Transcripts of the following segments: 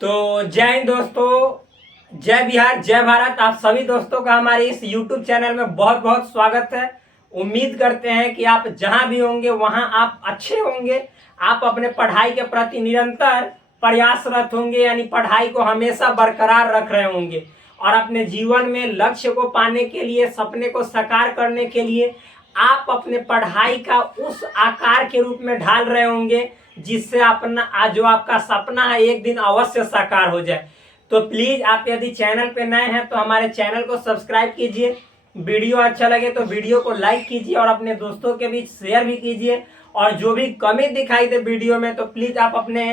तो जय हिंद दोस्तों, जय बिहार, जय भारत। आप सभी दोस्तों का हमारे इस YouTube चैनल में बहुत बहुत स्वागत है। उम्मीद करते हैं कि आप जहां भी होंगे वहां आप अच्छे होंगे। आप अपने पढ़ाई के प्रति निरंतर प्रयासरत होंगे, यानी पढ़ाई को हमेशा बरकरार रख रहे होंगे और अपने जीवन में लक्ष्य को पाने के लिए, सपने को साकार करने के लिए आप अपने पढ़ाई का उस आकार के रूप में ढाल रहे होंगे जिससे अपना जो आपका सपना है एक दिन अवश्य साकार हो जाए। तो प्लीज आप यदि चैनल पे नए हैं तो हमारे चैनल को सब्सक्राइब कीजिए। वीडियो अच्छा लगे तो वीडियो को लाइक कीजिए और अपने दोस्तों के बीच शेयर भी कीजिए। और जो भी कमी दिखाई दे वीडियो में तो प्लीज आप अपने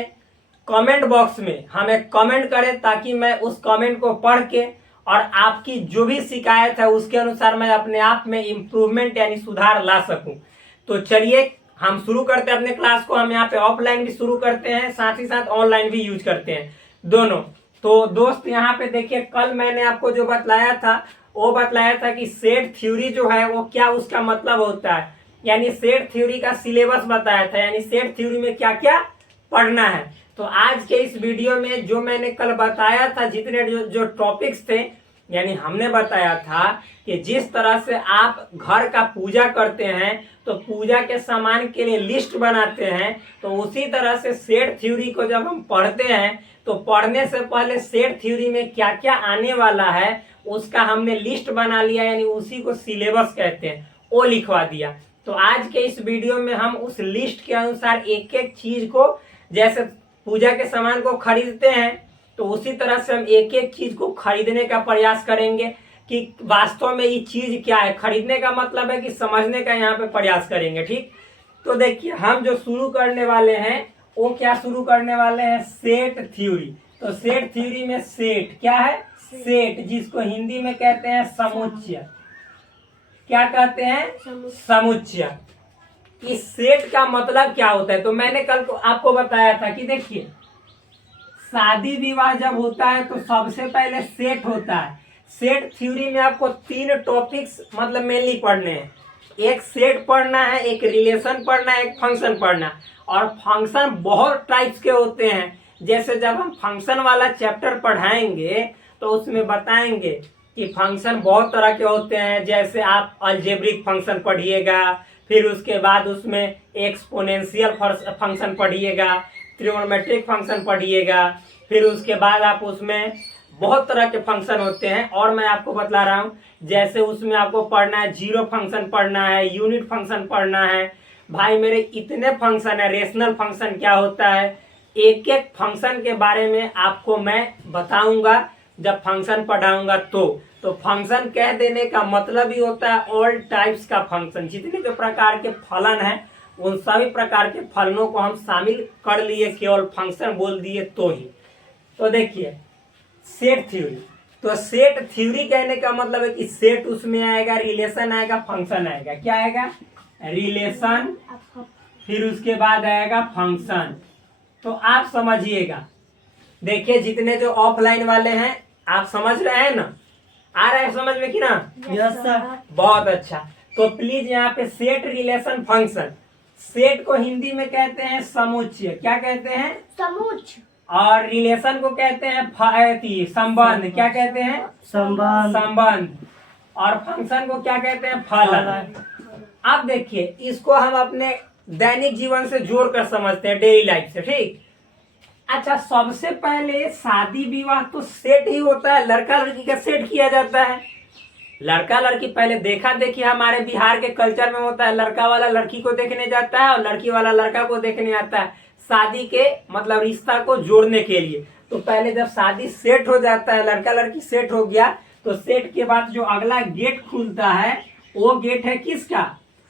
कमेंट बॉक्स में हमें कमेंट करें ताकि मैं उस कमेंट को पढ़ के और आपकी जो भी शिकायत है उसके अनुसार मैं अपने आप में इम्प्रूवमेंट यानी सुधार ला सकूं। तो चलिए हम शुरू करते हैं अपने क्लास को। हम यहाँ पे ऑफलाइन भी शुरू करते हैं, साथ ही साथ ऑनलाइन भी यूज करते हैं दोनों। तो दोस्त यहाँ पे देखिए, कल मैंने आपको जो बतलाया था वो बतलाया था कि सेट थ्योरी जो है वो क्या उसका मतलब होता है, यानी सेट थ्योरी का सिलेबस बताया था, यानी सेट थ्योरी में क्या क्या पढ़ना है। तो आज के इस वीडियो में जो मैंने कल बताया था, जितने जो टॉपिक्स थे, यानी हमने बताया था कि जिस तरह से आप घर का पूजा करते हैं तो पूजा के सामान के लिए लिस्ट बनाते हैं, तो उसी तरह से सेट थ्योरी को जब हम पढ़ते हैं तो पढ़ने से पहले सेट थ्योरी में क्या क्या आने वाला है उसका हमने लिस्ट बना लिया, यानी उसी को सिलेबस कहते हैं, वो लिखवा दिया। तो आज के इस वीडियो में हम उस लिस्ट के अनुसार एक एक चीज को, जैसे पूजा के सामान को खरीदते हैं तो उसी तरह से हम एक एक चीज को खरीदने का प्रयास करेंगे कि वास्तव में ये चीज क्या है। खरीदने का मतलब है कि समझने का यहाँ पे प्रयास करेंगे, ठीक। तो देखिए हम जो शुरू करने वाले हैं वो क्या शुरू करने वाले हैं, सेट थ्योरी। तो सेट थ्योरी में सेट क्या है, सेट, जिसको हिंदी में कहते हैं समुच्चय। क्या कहते हैं, समुच्चय। इस सेट का मतलब क्या होता है, तो मैंने कल को आपको बताया था कि देखिए शादी विवाह जब होता है तो सबसे पहले सेट होता है। सेट थ्योरी में आपको तीन टॉपिक्स मतलब मेनली पढ़ने हैं। एक सेट पढ़ना है, एक रिलेशन पढ़ना है, एक फंक्शन पढ़ना है। और फंक्शन बहुत टाइप्स के होते हैं। जैसे जब हम फंक्शन वाला चैप्टर पढ़ाएंगे तो उसमें बताएंगे कि फंक्शन बहुत तरह के होते हैं। जैसे आप अलजेब्रिक फंक्शन पढ़िएगा, फिर उसके बाद उसमें एक्सपोनेंशियल फंक्शन पढ़िएगा, ट्रिग्नोमेट्रिक फंक्शन पढ़िएगा, फिर उसके बाद आप उसमें बहुत तरह के फंक्शन होते हैं। और मैं आपको बतला रहा हूँ, जैसे उसमें आपको पढ़ना है जीरो फंक्शन पढ़ना है, यूनिट फंक्शन पढ़ना है। भाई मेरे इतने फंक्शन है। रेशनल फंक्शन क्या होता है, एक एक फंक्शन के बारे में आपको मैं बताऊंगा जब फंक्शन पढ़ाऊंगा। तो फंक्शन कह देने का मतलब ही होता है ऑल टाइप्स का फंक्शन। जितने भी प्रकार के फलन हैं उन सभी प्रकार के फलनों को हम शामिल कर लिए, केवल फंक्शन बोल दिए तो ही। तो देखिए सेट थ्योरी, तो सेट थ्योरी कहने का मतलब है कि सेट उसमें आएगा, रिलेशन आएगा, फंक्शन आएगा। क्या आएगा, रिलेशन, फिर उसके बाद आएगा फंक्शन। तो आप समझिएगा, देखिए जितने जो ऑफलाइन वाले हैं आप समझ रहे हैं ना, आ रहा है समझ में कि ना? Yes sir. बहुत अच्छा। तो प्लीज यहाँ पे सेट, रिलेशन, फंक्शन। सेट को हिंदी में कहते हैं समुच्चय। क्या कहते हैं, समुच्चय। और रिलेशन को कहते हैं संबंध। क्या कहते हैं, संबंध। और फंक्शन को क्या कहते हैं, फलन। अब देखिए इसको हम अपने दैनिक जीवन से जोड़ कर समझते हैं, डेली लाइफ से, ठीक। अच्छा, सबसे पहले शादी विवाह तो सेट ही होता है, लड़का लड़की का सेट किया जाता है। लड़का लड़की पहले देखा देखी हमारे बिहार के कल्चर में होता है। लड़का वाला लड़की को देखने जाता है और लड़की वाला लड़का को देखने आता है, शादी के मतलब रिश्ता को जोड़ने के लिए। तो पहले जब शादी सेट हो जाता है, लड़का लड़की सेट हो गया, तो सेट के बाद जो अगला गेट खुलता है वो गेट है किसका,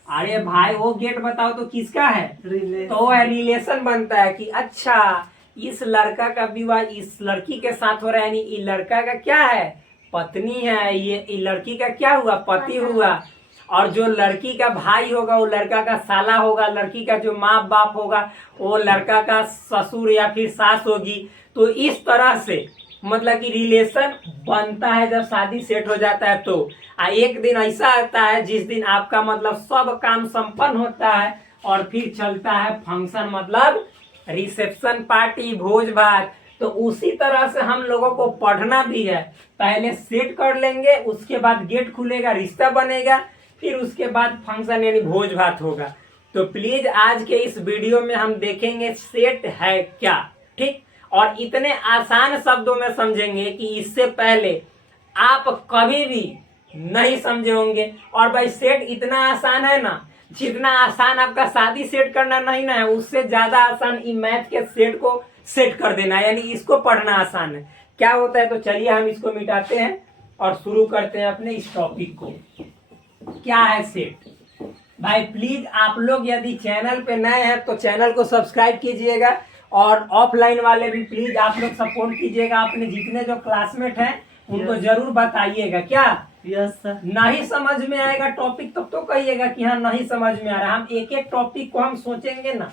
अरे भाई वो गेट बताओ तो किसका है, तो है रिलेशन बनता है कि अच्छा इस लड़का का विवाह इस लड़की के साथ हो रहा है, यानी इस लड़का का क्या है, पत्नी है, ये लड़की का क्या हुआ, पति हुआ। और जो लड़की का भाई होगा वो लड़का का साला होगा, लड़की का जो माँ बाप होगा वो लड़का का ससुर या फिर सास होगी। तो इस तरह से मतलब कि रिलेशन बनता है जब शादी सेट हो जाता है। तो एक दिन ऐसा आता है जिस दिन आपका मतलब सब काम संपन्न होता है और फिर चलता है फंक्शन, मतलब रिसेप्शन पार्टी, भोज भात। तो उसी तरह से हम लोगों को पढ़ना भी है। पहले सेट कर लेंगे, उसके बाद गेट खुलेगा, रिश्ता बनेगा, फिर उसके बाद फंक्शन यानी भोज भात होगा। तो प्लीज आज के इस वीडियो में हम देखेंगे सेट है क्या, ठीक, और इतने आसान शब्दों में समझेंगे कि इससे पहले आप कभी भी नहीं समझे होंगे। और भाई सेट इतना आसान है ना, जितना आसान आपका शादी सेट करना नहीं ना है, उससे ज्यादा आसान ई मैथ के सेट को सेट कर देना है, यानी इसको पढ़ना आसान है। क्या होता है, तो चलिए हम इसको मिटाते हैं और शुरू करते हैं अपने इस टॉपिक को। क्या है सेट? भाई प्लीज आप लोग यदि चैनल पे नए हैं तो चैनल को सब्सक्राइब कीजिएगा, और ऑफलाइन वाले भी प्लीज आप लोग सपोर्ट कीजिएगा। अपने जितने जो क्लासमेट हैं उनको जरूर बताइएगा। क्या यस सर। नहीं समझ में आएगा टॉपिक तब तो कहिएगा कि हाँ नहीं समझ में आ रहा। हम एक एक टॉपिक को हम सोचेंगे ना,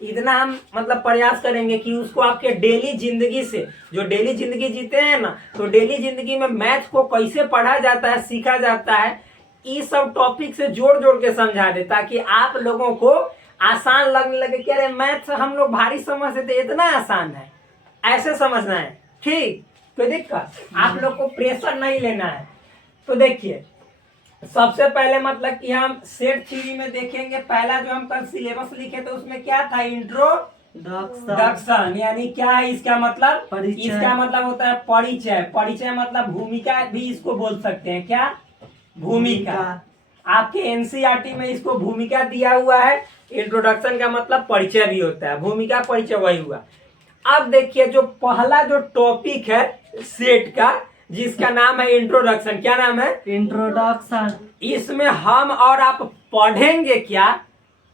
इतना हम मतलब प्रयास करेंगे कि उसको आपके डेली जिंदगी से, जो डेली जिंदगी जीते हैं ना, तो डेली जिंदगी में मैथ को कैसे पढ़ा जाता है, सीखा जाता है, इस सब टॉपिक से जोड़ जोड़ के समझा दे, ताकि आप लोगों को आसान लगने लगे कि अरे मैथ हम लोग भारी समझते थे, इतना आसान है, ऐसे समझना है। ठीक, कोई दिक्कत? आप लोग को प्रेशर नहीं लेना है। तो देखिए सबसे पहले मतलब कि हम सेट थ्योरी में देखेंगे, पहला जो हम कल सिलेबस लिखे थे उसमें क्या था, इंट्रोडक्शन, यानी क्या है इसका मतलब, इसका मतलब होता है परिचय। परिचय मतलब भूमिका भी इसको बोल सकते हैं। क्या? भूमिका। आपके एनसीईआरटी में इसको भूमिका दिया हुआ है। इंट्रोडक्शन का मतलब परिचय भी होता है, भूमिका परिचय वही हुआ। अब देखिए जो पहला जो टॉपिक है सेट का, जिसका नाम है इंट्रोडक्शन। क्या नाम है? इंट्रोडक्शन। इसमें हम और आप पढ़ेंगे क्या,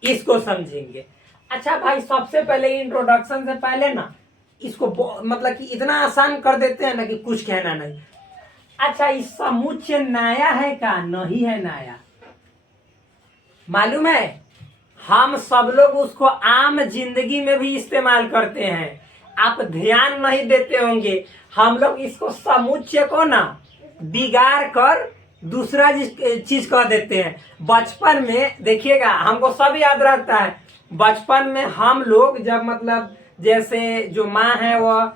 इसको समझेंगे। अच्छा भाई सबसे पहले इंट्रोडक्शन से पहले ना इसको मतलब कि इतना आसान कर देते हैं ना कि कुछ कहना नहीं। अच्छा इस समुच्चय नया है का? नहीं है नया, मालूम है। हम सब लोग उसको आम जिंदगी में भी इस्तेमाल करते हैं, आप ध्यान नहीं देते होंगे। हम लोग इसको समुच्चय को ना बिगाड़ कर दूसरा चीज कह देते हैं। बचपन में देखिएगा, हमको सब याद रहता है, बचपन में हम लोग जब मतलब जैसे जो माँ है वो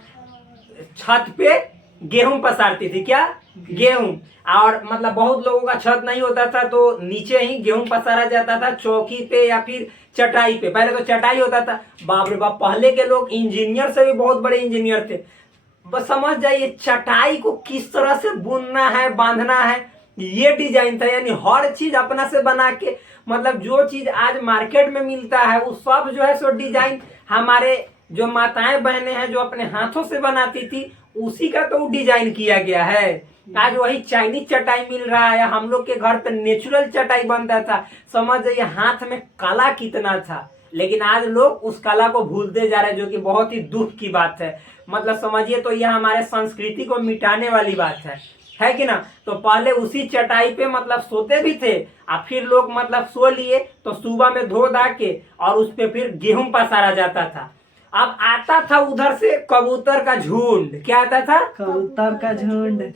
छत पे गेहूं पसारती थी। क्या? गेहूं। और मतलब बहुत लोगों का छत नहीं होता था तो नीचे ही गेहूं पसारा जाता था, चौकी पे या फिर चटाई पे। पहले तो चटाई होता था। बाप रे बाप, पहले के लोग इंजीनियर से भी बहुत बड़े इंजीनियर थे। बस समझ जाइए चटाई को किस तरह से बुनना है, बांधना है, ये डिजाइन था। यानी हर चीज अपना से बना के, मतलब जो चीज आज मार्केट में मिलता है वो सब जो है सो डिजाइन हमारे जो माताएं बहनें हैं जो अपने हाथों से बनाती थी, उसी का तो डिजाइन किया गया है। आज वही चाइनीज चटाई मिल रहा है। हम लोग के घर पे नेचुरल चटाई बनता था। समझ जाइए हाथ में कला कितना था, लेकिन आज लोग उस कला को भूलते जा रहे हैं, जो कि बहुत ही दुख की बात है। मतलब समझिए तो यह हमारे संस्कृति को मिटाने वाली बात है कि ना। तो पहले उसी चटाई पे मतलब सोते भी थे, और फिर लोग मतलब सो लिए तो सुबह में धो धा के और उस पे फिर गेहूं पसारा जाता था। अब आता था उधर से कबूतर का झुंड। क्या आता था? कबूतर का झुंड।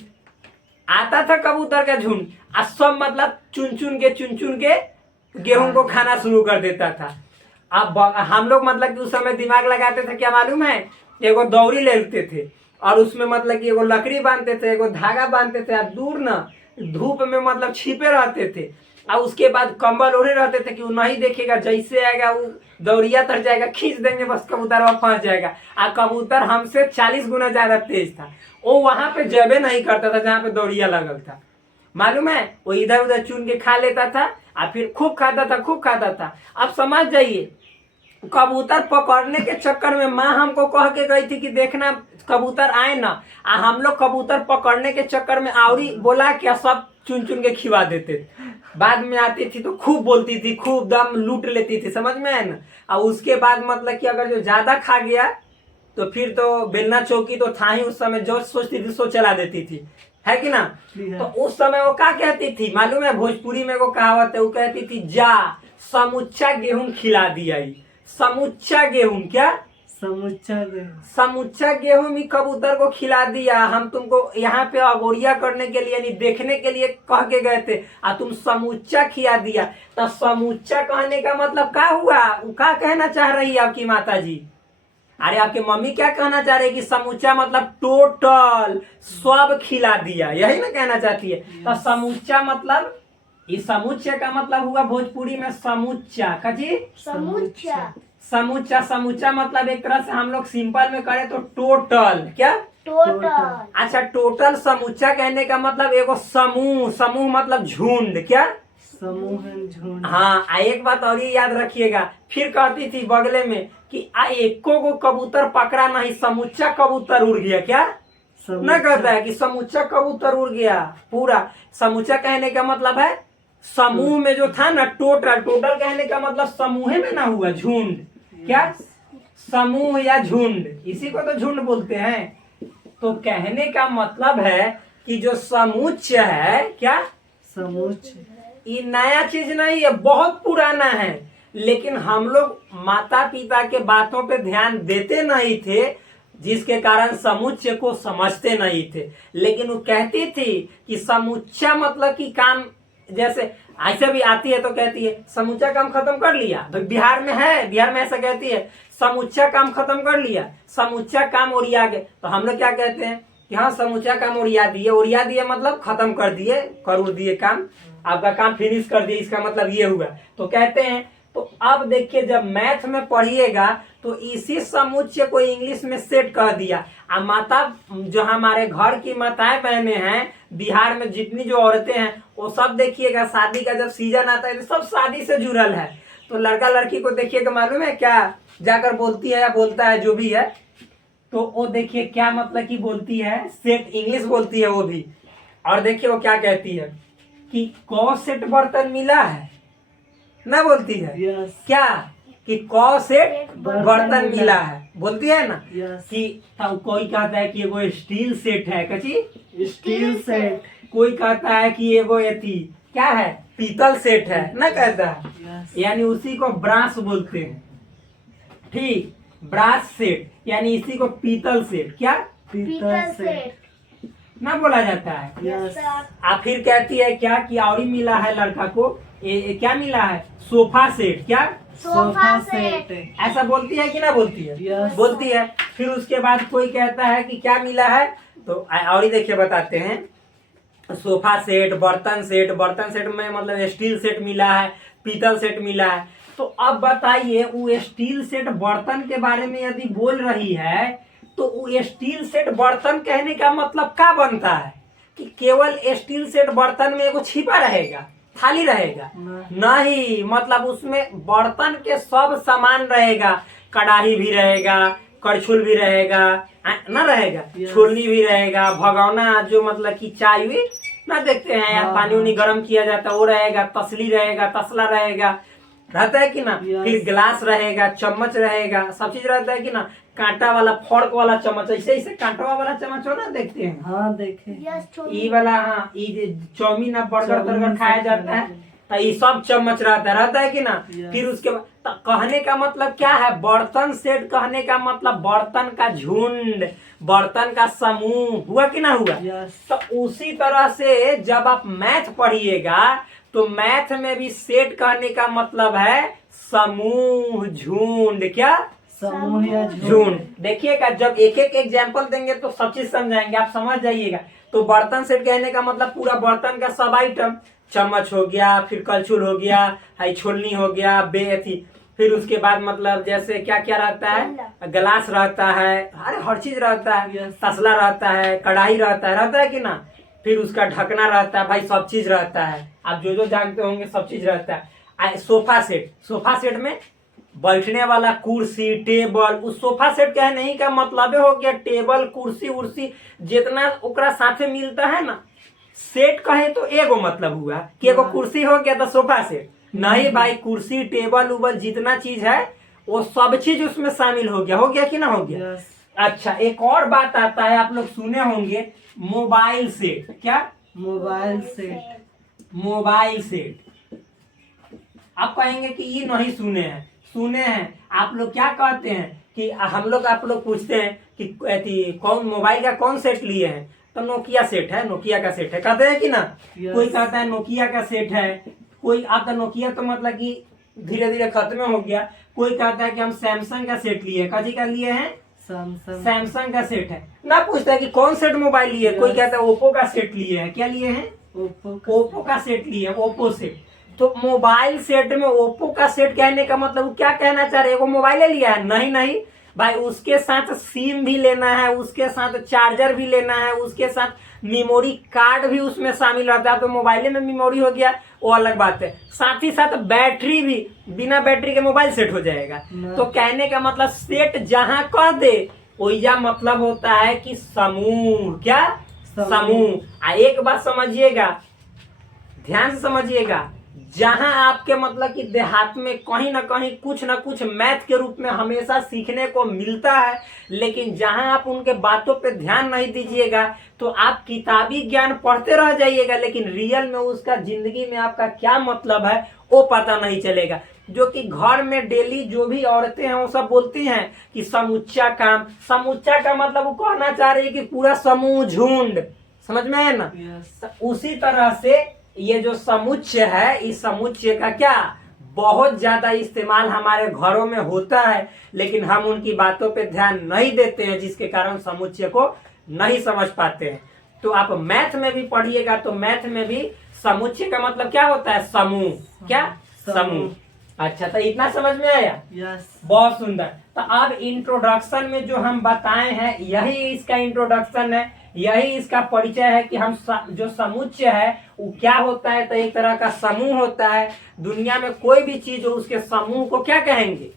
आता था कबूतर का झुंड, और सब मतलब चुन चुन के गेहूं को खाना शुरू कर देता था। अब हम लोग मतलब कि उस समय दिमाग लगाते थे, क्या मालूम है, एगो दौरी ले लेते थे और उसमें मतलब कि एगो लकड़ी बांधते थे, एगो धागा बांधते थे, और दूर ना धूप में मतलब छिपे रहते थे। और उसके बाद कंबल ओढ़े रहते थे कि वो नहीं देखेगा, जैसे आएगा वो दौड़िया तर जाएगा, खींच देंगे बस, कबूतर वहां फंस जाएगा। और कबूतर हमसे 40 गुना ज्यादा तेज था, वो वहां पे जबे नहीं करता था जहाँ पे दौड़िया लगल था, मालूम है। वो इधर उधर चुन के खा लेता था और फिर खूब खाता था। अब समझ जाइए कबूतर पकड़ने के चक्कर में माँ हमको कह के गई थी कि देखना कबूतर आए ना, हम लोग कबूतर पकड़ने के चक्कर में आवरी बोला क्या सब चुन चुन के खिला देते थे। बाद में आती थी तो खूब बोलती थी, खूब दम लूट लेती थी, समझ में है ना। और उसके बाद मतलब कि अगर जो ज्यादा खा गया तो फिर तो बेलना चौकी तो था ही उस समय, जो सोचती थी सो चला देती थी, है कि ना। तो उस समय वो क्या कहती थी मालूम है, भोजपुरी में वो कहावत है, वो कहती थी जा समुच्चा गेहूं खिला दिया। समुच्चा गेहूं, क्या? समुच्चा गेहूं भी कबूतर को खिला दिया। हम तुमको यहाँ पे अगोरिया करने के लिए यानी देखने के लिए कह के गए थे, और तुम समुच्चा खिला दिया। तो समुच्चा कहने का मतलब क्या हुआ, क्या कहना चाह रही है आपकी माता जी? अरे आपके मम्मी क्या कहना चाह रही है कि समूचा मतलब टोटल, सब खिला दिया, यही ना कहना चाहती है। तो समूचा मतलब, इस समुच्चय का मतलब हुआ भोजपुरी में समुच्चा। कजी समूचा। समूचा, समूचा मतलब एक तरह से हम लोग सिंपल में करें तो टोटल, क्या टोटल। अच्छा, टोटल समूचा कहने का मतलब एगो समूह, समूह मतलब झुंड, क्या समूह झुंड। हाँ। एक बात और ये याद रखिएगा, फिर कहती थी बगले में कि एको को कबूतर पकड़ा नहीं, समूचा कबूतर उड़ गया, क्या ना कहता है कि समूचा कबूतर उड़ गया पूरा। समूचा कहने का मतलब है समूह में जो था ना, टोटल, टोटल कहने का मतलब समूह में ना हुआ, झुंड, क्या समूह या झुंड, इसी को तो झुंड बोलते हैं। तो कहने का मतलब है कि जो समुच्चय है, क्या समूच, ये नया चीज नहीं है, बहुत पुराना है, लेकिन हम लोग माता पिता के बातों पे ध्यान देते नहीं थे, जिसके कारण समुच्चय को समझते नहीं थे। लेकिन वो कहती थी कि समुच्चा मतलब कि काम, जैसे ऐसे भी आती है तो कहती है समूचा काम खत्म कर लिया, तो बिहार में है, बिहार में ऐसा कहती है समूचा काम खत्म कर लिया, समूचा काम ओरिया गए। तो हम लोग क्या कहते हैं कि हाँ समूचा काम ओरिया दिए, ओरिया दिए मतलब खत्म कर दिए, कर दिए काम, आपका काम फिनिश कर दिए, इसका मतलब ये हुआ। तो कहते हैं, तो अब देखिए जब मैथ में पढ़िएगा तो इसी समुच्चय को इंग्लिश में सेट कह दिया। अब माता, जो हमारे घर की माताएं बहनें हैं, बिहार में जितनी जो औरतें हैं, वो सब देखिएगा शादी का जब सीजन आता है तो सब शादी से जुड़ल है। तो लड़का लड़की को देखिएगा, मालूम है क्या जाकर बोलती है या बोलता है, जो भी है, तो वो देखिए क्या मतलब की बोलती है, सेट इंग्लिश बोलती है वो भी। और देखिए वो क्या कहती है कि कौ सेट बर्तन मिला है, ना बोलती है यस, क्या कि कौ सेट बर्तन मिला है, बोलती है ना। यस, कि तब कोई कहता है कि एगो स्टील सेट है, कची स्टील सेट, कोई कहता है कि एगो एथी क्या है, पीतल सेट है, ना कहता है, यस, यानी उसी को ब्रास बोलते हैं, ठीक, ब्रास सेट, यानी इसी को पीतल सेट, क्या पीतल सेट, ना बोला जाता है। यस, आप फिर कहती है क्या कि और ही मिला है लड़का को, क्या मिला है, सोफा सेट, क्या सोफा सेट, ऐसा बोलती है कि ना बोलती है, यस, बोलती है। फिर उसके बाद कोई कहता है कि क्या मिला है, तो और ही देखिए बताते हैं, सोफा सेट, बर्तन सेट, बर्तन सेट में मतलब स्टील सेट मिला है, पीतल सेट मिला है। तो अब बताइए वो स्टील सेट बर्तन के बारे में यदि बोल रही है, तो वो स्टील सेट बर्तन कहने का मतलब क्या बनता है कि केवल स्टील सेट बर्तन में एगो छिपा रहेगा, खाली रहेगा, नहीं, मतलब उसमें बर्तन के सब सामान रहेगा, कढ़ाई भी रहेगा, करछुल भी रहेगा, ना रहेगा, छोलनी भी रहेगा, भगोना जो मतलब कि चाय भी ना देखते हैं या पानी उनी गर्म किया जाता है वो रहेगा, तसली रहेगा, तसला रहेगा, रहता है कि ना। फिर गिलास रहेगा, चम्मच रहेगा, सब चीज रहता है कि ना। कांटा वाला, फोर्क वाला चम्मच, ऐसे ऐसे कांटा वाला चम्मच हो ना, देखते हैं, हाँ देखे, ई वाला, हाँ, ई चाउमीन बर्गर तर्गर खाया जाता है, तो ये सब चम्मच रहता है कि ना। फिर उसके बाद तो कहने का मतलब क्या है, बर्तन सेट कहने का मतलब बर्तन का झुंड, बर्तन का समूह, हुआ कि ना हुआ। यस, तो उसी तरह से जब आप मैथ पढ़िएगा तो मैथ में भी सेट कहने का मतलब है समूह, झुंड, क्या समूह या झुंड। देखिएगा जब एक एक एग्जाम्पल देंगे तो सब चीज समझाएंगे, आप समझ जाइएगा। तो बर्तन सेट कहने का मतलब पूरा बर्तन का सब आइटम, चम्मच हो गया, फिर कलछुल हो गया, हाई छोलनी हो गया, बेथी, फिर उसके बाद मतलब जैसे क्या क्या रहता है, गिलास रहता है, अरे हर चीज रहता है, तसला रहता है, कढ़ाई रहता है कि ना। फिर उसका ढकना रहता है, भाई सब चीज रहता है, आप जो जो जानते होंगे सब चीज रहता है। सोफा सेट, सोफा सेट में बैठने वाला कुर्सी, टेबल, उस सोफा सेट का नहीं का मतलब हो गया टेबल, कुर्सी उर्सी जितना ओकरा साथे मिलता है ना, सेट कहे तो एगो मतलब हुआ कि एगो कुर्सी हो गया तो सोफा सेट, नहीं भाई, कुर्सी टेबल उबल जितना चीज है वो सब चीज उसमें शामिल हो गया कि ना हो गया। यस, अच्छा, एक और बात आता है, आप लोग सुने होंगे मोबाइल सेट, क्या मोबाइल सेट, मोबाइल सेट। आप कहेंगे कि ये नहीं सुने हैं, सुने हैं। आप लोग क्या कहते हैं कि हम लोग, आप लोग पूछते हैं कि कौन मोबाइल का कौन सेट लिए हैं, तो नोकिया सेट है, नोकिया का सेट है, कहते हैं कि ना। कोई कहता है नोकिया का सेट है, कोई, अब तो नोकिया तो मतलब कि धीरे धीरे खत्म हो गया, कोई कहता है कि हम सैमसंग का सेट लिए, कथी का लिए हैं, सैमसंग सैमसंग का सेट है ना। पूछता है कि कौन सेट मोबाइल लिए, कोई कहता है ओप्पो का सेट लिए हैं, क्या लिए हैं, ओप्पो का सेट लिए हैं, ओप्पो सेट। तो मोबाइल सेट में ओप्पो का सेट कहने का मतलब वो क्या कहना चाह रहे हैं, वो मोबाइल लिया है, नहीं नहीं भाई, उसके साथ सिम भी लेना है, उसके साथ चार्जर भी लेना है, उसके साथ मेमोरी कार्ड भी उसमें शामिल रहता है। तो मोबाइल में मेमोरी हो गया, वो अलग बात है। साथ ही साथ बैटरी भी, बिना बैटरी के मोबाइल सेट हो जाएगा। तो कहने का मतलब सेट जहां कह दे वही मतलब होता है कि समूह, क्या, समूह। एक बात समझिएगा, ध्यान से समझिएगा, जहां आपके मतलब कि देहात में कहीं ना कहीं कुछ ना कुछ मैथ के रूप में हमेशा सीखने को मिलता है, लेकिन जहां आप उनके बातों पे ध्यान नहीं दीजिएगा तो आप किताबी ज्ञान पढ़ते रह जाइएगा, लेकिन रियल में उसका जिंदगी में आपका क्या मतलब है वो पता नहीं चलेगा। जो कि घर में डेली जो भी औरतें हैं वो सब बोलती हैं कि समूचा काम, समूचा का मतलब वो कहना चाह रही है कि पूरा समूह, झुंड, समझ में है ना। उसी तरह से ये जो समुच्चय है, इस समुच्चय का क्या बहुत ज्यादा इस्तेमाल हमारे घरों में होता है, लेकिन हम उनकी बातों पे ध्यान नहीं देते हैं, जिसके कारण समुच्चय को नहीं समझ पाते हैं। तो आप मैथ में भी पढ़िएगा तो मैथ में भी समुच्चय का मतलब क्या होता है, समूह, क्या, समूह। अच्छा, तो इतना समझ में आया, बहुत सुंदर। तो अब इंट्रोडक्शन में जो हम बताए हैं यही इसका इंट्रोडक्शन है, यही इसका परिचय है कि हम जो समुच्चय है वो क्या होता है। तो एक तरह का समूह होता है, दुनिया में कोई भी चीज हो उसके समूह को क्या कहेंगे,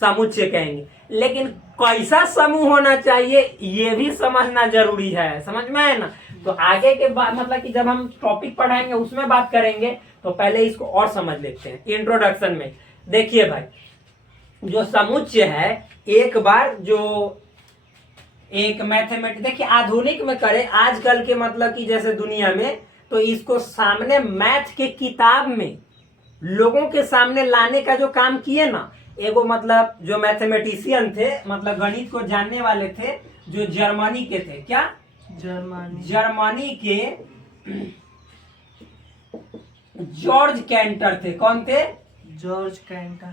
समुच्चय कहेंगे। लेकिन कैसा समूह होना चाहिए ये भी समझना जरूरी है, समझ में है ना। तो आगे के बाद मतलब कि जब हम टॉपिक पढ़ाएंगे उसमें बात करेंगे, तो पहले इसको और समझ लेते हैं। इंट्रोडक्शन में देखिए भाई, जो समुच्चय है, एक बार जो एक मैथमेटिक्स, देखिए आधुनिक में करें आजकल के मतलब कि जैसे दुनिया में, तो इसको सामने मैथ के किताब में लोगों के सामने लाने का जो काम किए ना, एगो मतलब जो मैथमेटिशियन थे, मतलब गणित को जानने वाले थे, जो जर्मनी के थे, क्या, जर्मनी के जॉर्ज कैंटर थे। कौन थे, जॉर्ज कैंटर।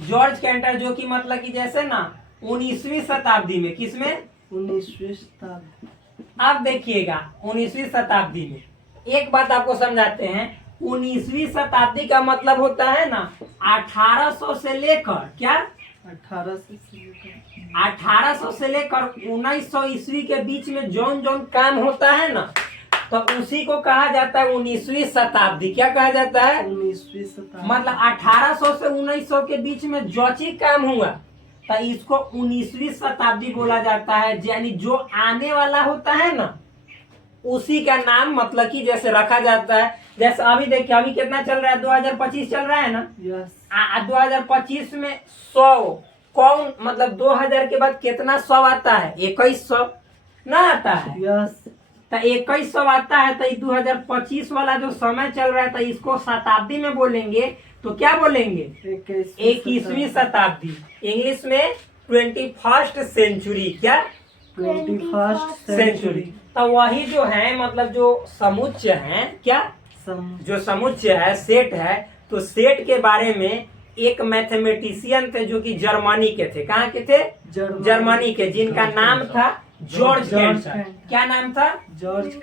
जॉर्ज कैंटर जो कि मतलब कि जैसे ना 19वीं शताब्दी में, किसमें, 19वीं शताब्दी। अब देखिएगा 19वीं शताब्दी में एक बात आपको समझाते हैं। 19वीं शताब्दी का मतलब होता है ना 1800 से लेकर, क्या, 1800 से लेकर 1900 ईस्वी के बीच में जौन जौन काम होता है ना, तो उसी को कहा जाता है 19वीं शताब्दी। क्या कहा जाता है, 19वीं शताब्दी। मतलब 1800 से 1900 के बीच में जो चीज काम हुआ तो इसको 19वीं शताब्दी बोला जाता है। यानी जो आने वाला होता है ना उसी का नाम मतलब कि जैसे रखा जाता है। जैसे अभी देखिए, अभी कितना चल रहा है, 2025 चल रहा है ना। 2025 में 100 कौन, मतलब 2000 के बाद कितना 100 आता है, 2100 ना आता है। तो 2100 आता है। तो 2025 वाला जो समय चल रहा है तो इसको शताब्दी में बोलेंगे तो क्या बोलेंगे, 21वीं शताब्दी। इंग्लिश में 21st सेंचुरी, क्या, 21st सेंचुरी। तो वही जो है मतलब जो समुच्चय है, क्या, जो समुच्चय है, सेट है। तो सेट के बारे में एक मैथमेटिशियन थे जो कि जर्मनी के थे। कहाँ के थे, जर्मनी के, जिनका नाम था जॉर्ज कैंटर। क्या नाम था, जॉर्ज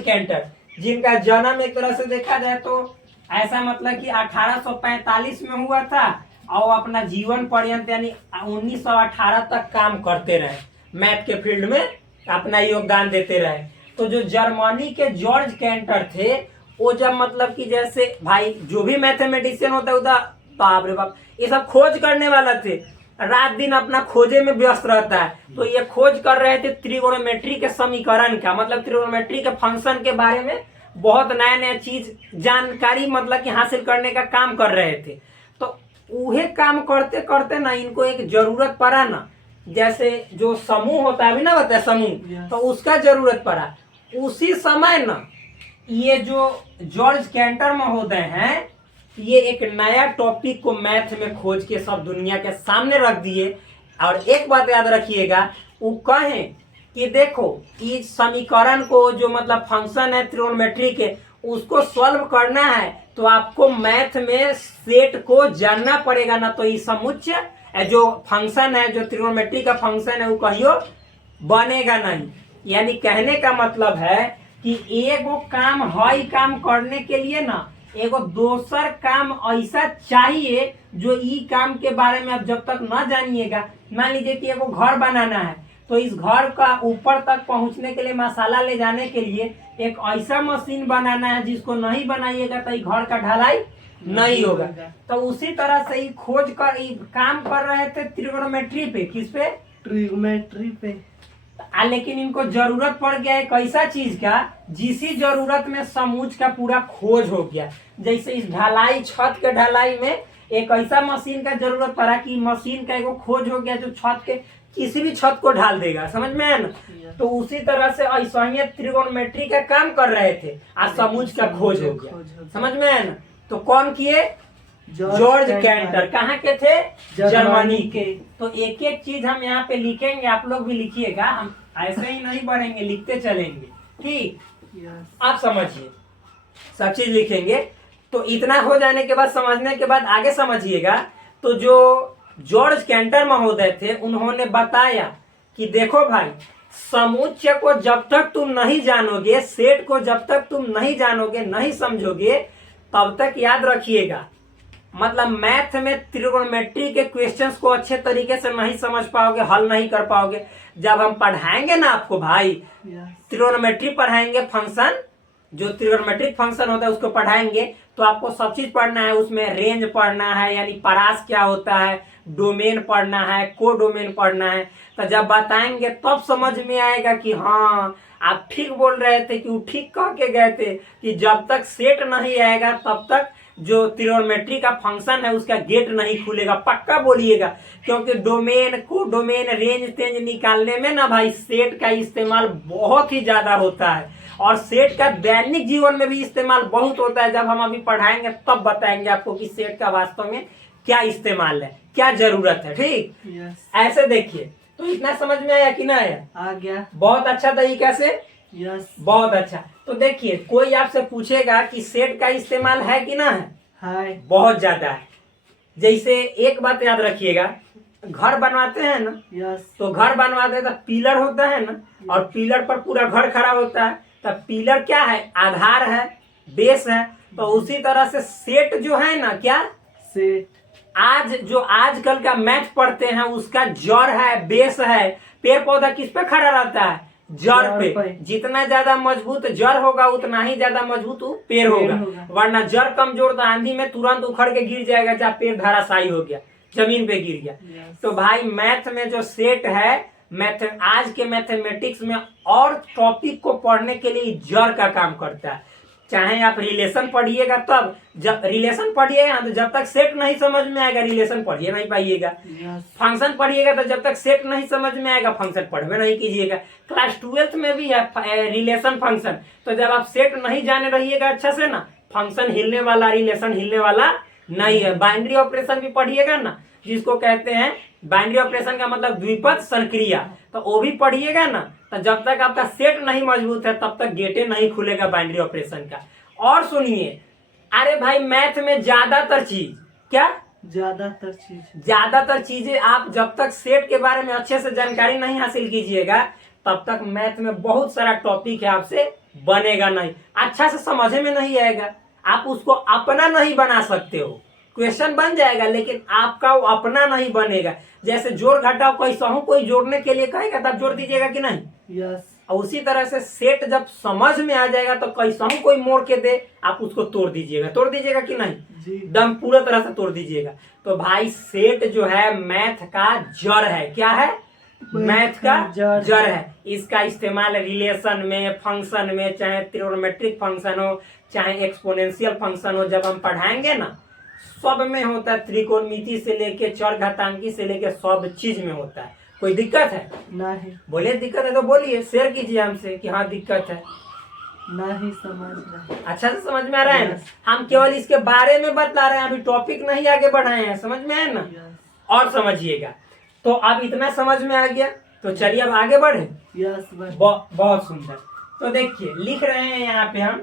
कैंटर, जिनका जन्म एक तरह से देखा जाए तो ऐसा मतलब कि 1845 में हुआ था और अपना जीवन पर्यंत यानी 1918 तक काम करते रहे, मैथ के फील्ड में अपना योगदान देते रहे। तो जो जर्मनी के जॉर्ज कैंटर थे वो जब मतलब कि जैसे भाई जो भी मैथमेटिशियन होता है उधर बाप रे बाप ये सब खोज करने वाला थे, रात दिन अपना खोजे में व्यस्त रहता है। तो ये खोज कर रहे थे त्रिगोनोमेट्री के समीकरण का, मतलब त्रिगोनोमेट्री के फंक्शन के बारे में बहुत नया नया चीज जानकारी मतलब कि हासिल करने का काम कर रहे थे। तो वही काम करते करते ना इनको एक जरूरत पड़ा ना, जैसे जो समूह होता है अभी ना बताया समूह, तो उसका जरूरत पड़ा। उसी समय ना ये जो जॉर्ज कैंटर महोदय हैं ये एक नया टॉपिक को मैथ में खोज के सब दुनिया के सामने रख दिए। और एक बात याद रखिएगा, वो कहें कि देखो इस समीकरण को जो मतलब फंक्शन है त्रिगोनोमेट्री के उसको सॉल्व करना है तो आपको मैथ में सेट को जानना पड़ेगा ना, तो ये समुच्चय जो फंक्शन है, जो त्रिकोणमिति का फंक्शन है, वो कहियो बनेगा नहीं। यानी कहने का मतलब है कि एगो काम हई काम करने के लिए ना एगो दोसर काम ऐसा चाहिए जो ई काम के बारे में आप जब तक न जानिएगा। मान लीजिए कि एगो घर बनाना है, तो इस घर का ऊपर तक पहुंचने के लिए, मसाला ले जाने के लिए एक ऐसा मशीन बनाना है जिसको नहीं बनाइएगा तो घर का ढलाई नहीं होगा। तो उसी तरह से ही खोज कर काम कर रहे थे त्रिकोणमिति पे, किस पे? ट्रिग्नोमेट्री पे। लेकिन इनको जरूरत पड़ गया एक ऐसा चीज का जिसी जरूरत में समूच का पूरा खोज हो गया। जैसे इस ढलाई, छत के ढलाई में एक ऐसा मशीन का जरूरत पड़ा कि मशीन का एगो खोज हो गया जो छत के किसी भी छत को ढाल देगा, समझ में है ना। तो उसी तरह से ऐसा ही त्रिकोणमिति का काम कर रहे थे और समूच का खोज हो गया, समझ में है ना। तो कौन किए? George canter. कहाँ के थे? जर्मनी के। तो एक एक चीज हम यहाँ पे लिखेंगे, आप लोग भी लिखिएगा, हम ऐसे ही नहीं बढ़ेंगे, लिखते चलेंगे, ठीक। आप समझिए, सब चीज लिखेंगे। तो इतना हो जाने के बाद, समझने के बाद आगे समझिएगा। तो जो जॉर्ज कैंटर महोदय थे, उन्होंने बताया कि देखो भाई, समुच्चय को जब तक तुम नहीं जानोगे, सेट को जब तक तुम नहीं जानोगे, नहीं समझोगे, तब तक याद रखिएगा, मतलब मैथ में त्रिकोणमिति के क्वेश्चंस को अच्छे तरीके से नहीं समझ पाओगे, हल नहीं कर पाओगे। जब हम पढ़ाएंगे ना आपको भाई, त्रिकोणमिति पढ़ाएंगे, फंक्शन जो त्रिकोणमिति फंक्शन होता है उसको पढ़ाएंगे, तो आपको सब चीज पढ़ना है। उसमें रेंज पढ़ना है, यानी परास क्या होता है, डोमेन पढ़ना है, को डोमेन पढ़ना है। तो जब बताएंगे तब समझ में आएगा कि हाँ आप ठीक बोल रहे थे, कि वो ठीक कह के गए थे कि जब तक सेट नहीं आएगा तब तक जो त्रिकोणमिति का फंक्शन है उसका गेट नहीं खुलेगा। पक्का बोलिएगा, क्योंकि डोमेन, को डोमेन, रेंज तेंज निकालने में ना भाई सेट का इस्तेमाल बहुत ही ज्यादा होता है, और सेट का दैनिक जीवन में भी इस्तेमाल बहुत होता है। जब हम अभी पढ़ाएंगे तब बताएंगे आपको कि सेट का वास्तव में क्या इस्तेमाल है, क्या जरूरत है, ठीक। ऐसे देखिए, तो इतना समझ में आया कि ना आया? आ गया। बहुत अच्छा तरीका से, यस, बहुत अच्छा। तो देखिए, कोई आपसे पूछेगा कि सेट का इस्तेमाल है कि ना है? है, बहुत ज्यादा है। जैसे एक बात याद रखिएगा, घर बनवाते हैं ना, यस, तो घर बनवाते हैं तो पिलर होता है ना, और पिलर पर पूरा घर खड़ा होता है। तो पिलर क्या है? आधार है, बेस है। तो उसी तरह से सेट जो है ना, क्या सेट, आज जो आजकल का मैथ पढ़ते हैं उसका जड़ है, बेस है। पेड़ पौधा किस पे खड़ा रहता है? जड़ पे। जितना ज्यादा मजबूत जड़ होगा उतना ही ज्यादा मजबूत पेड़ होगा, वरना जड़ कमजोर तो आंधी में तुरंत उखड़ के गिर जाएगा, जहाँ पेड़ धराशायी हो गया, जमीन पे गिर गया। तो भाई मैथ में जो सेट है, आज के मैथमेटिक्स में और टॉपिक को पढ़ने के लिए जड़ का काम करता है। चाहे आप रिलेशन पढ़िएगा, तब जब रिलेशन पढ़िएगा तो जब तक सेट नहीं समझ में आएगा रिलेशन पढ़िए नहीं पाइएगा। फंक्शन पढ़िएगा तो जब तक सेट नहीं समझ में आएगा फंक्शन पढ़वे नहीं कीजिएगा। क्लास 12th में भी है रिलेशन फंक्शन, तो जब आप सेट नहीं जाने रहिएगा अच्छा से ना, फंक्शन हिलने वाला, रिलेशन हिलने वाला नहीं है। बाइनरी ऑपरेशन भी पढ़िएगा ना, जिसको कहते हैं बाइनरी ऑपरेशन का मतलब द्विपद संक्रिया, तो वो भी पढ़िएगा ना। तो जब तक आपका सेट नहीं मजबूत है तब तक गेटे नहीं खुलेगा बाइनरी ऑपरेशन का। और सुनिए, अरे भाई मैथ में ज्यादातर चीज, क्या ज्यादातर चीजें आप जब तक सेट के बारे में अच्छे से जानकारी नहीं हासिल कीजिएगा तब तक मैथ में बहुत सारा टॉपिक है आपसे बनेगा नहीं, अच्छा से समझ में नहीं आएगा, आप उसको अपना नहीं बना सकते हो। क्वेश्चन बन जाएगा लेकिन आपका वो अपना नहीं बनेगा। जैसे जोड़ घटाव कैसा हूं कोई जोड़ने के लिए कहेगा तब जोड़ दीजिएगा कि नहीं? यस। और उसी तरह से सेट जब समझ में आ जाएगा तो कैसा हूं कोई मोड़ के दे, आप उसको तोड़ दीजिएगा कि नहीं? एकदम पूरा तरह से तोड़ दीजिएगा। तो भाई सेट जो है मैथ का जड़ है। क्या है? मैथ का जड़ है। इसका इस्तेमाल रिलेशन में, फंक्शन में, चाहे त्रिकोणमितिक फंक्शन हो, चाहे एक्सपोनेंशियल फंक्शन हो, जब हम पढ़ाएंगे ना सब में होता है। त्रिकोणमिति से लेके चरघातांकी से लेके सब चीज में होता है। कोई दिक्कत है? नहीं। बोले दिक्कत है तो बोलिए, शेयर कीजिए हमसे कि हाँ दिक्कत है। नहीं समझ रहे। अच्छा से समझ में आ रहा है ना? हम केवल इसके बारे में बतला रहे हैं, अभी टॉपिक नहीं आगे बढ़ाए हैं, समझ में है ना? और समझिएगा। तो अब इतना समझ में आ गया तो चलिए अब आगे बढ़े। यस। बहुत सुंदर। तो देखिए लिख रहे हैं यहाँ पे हम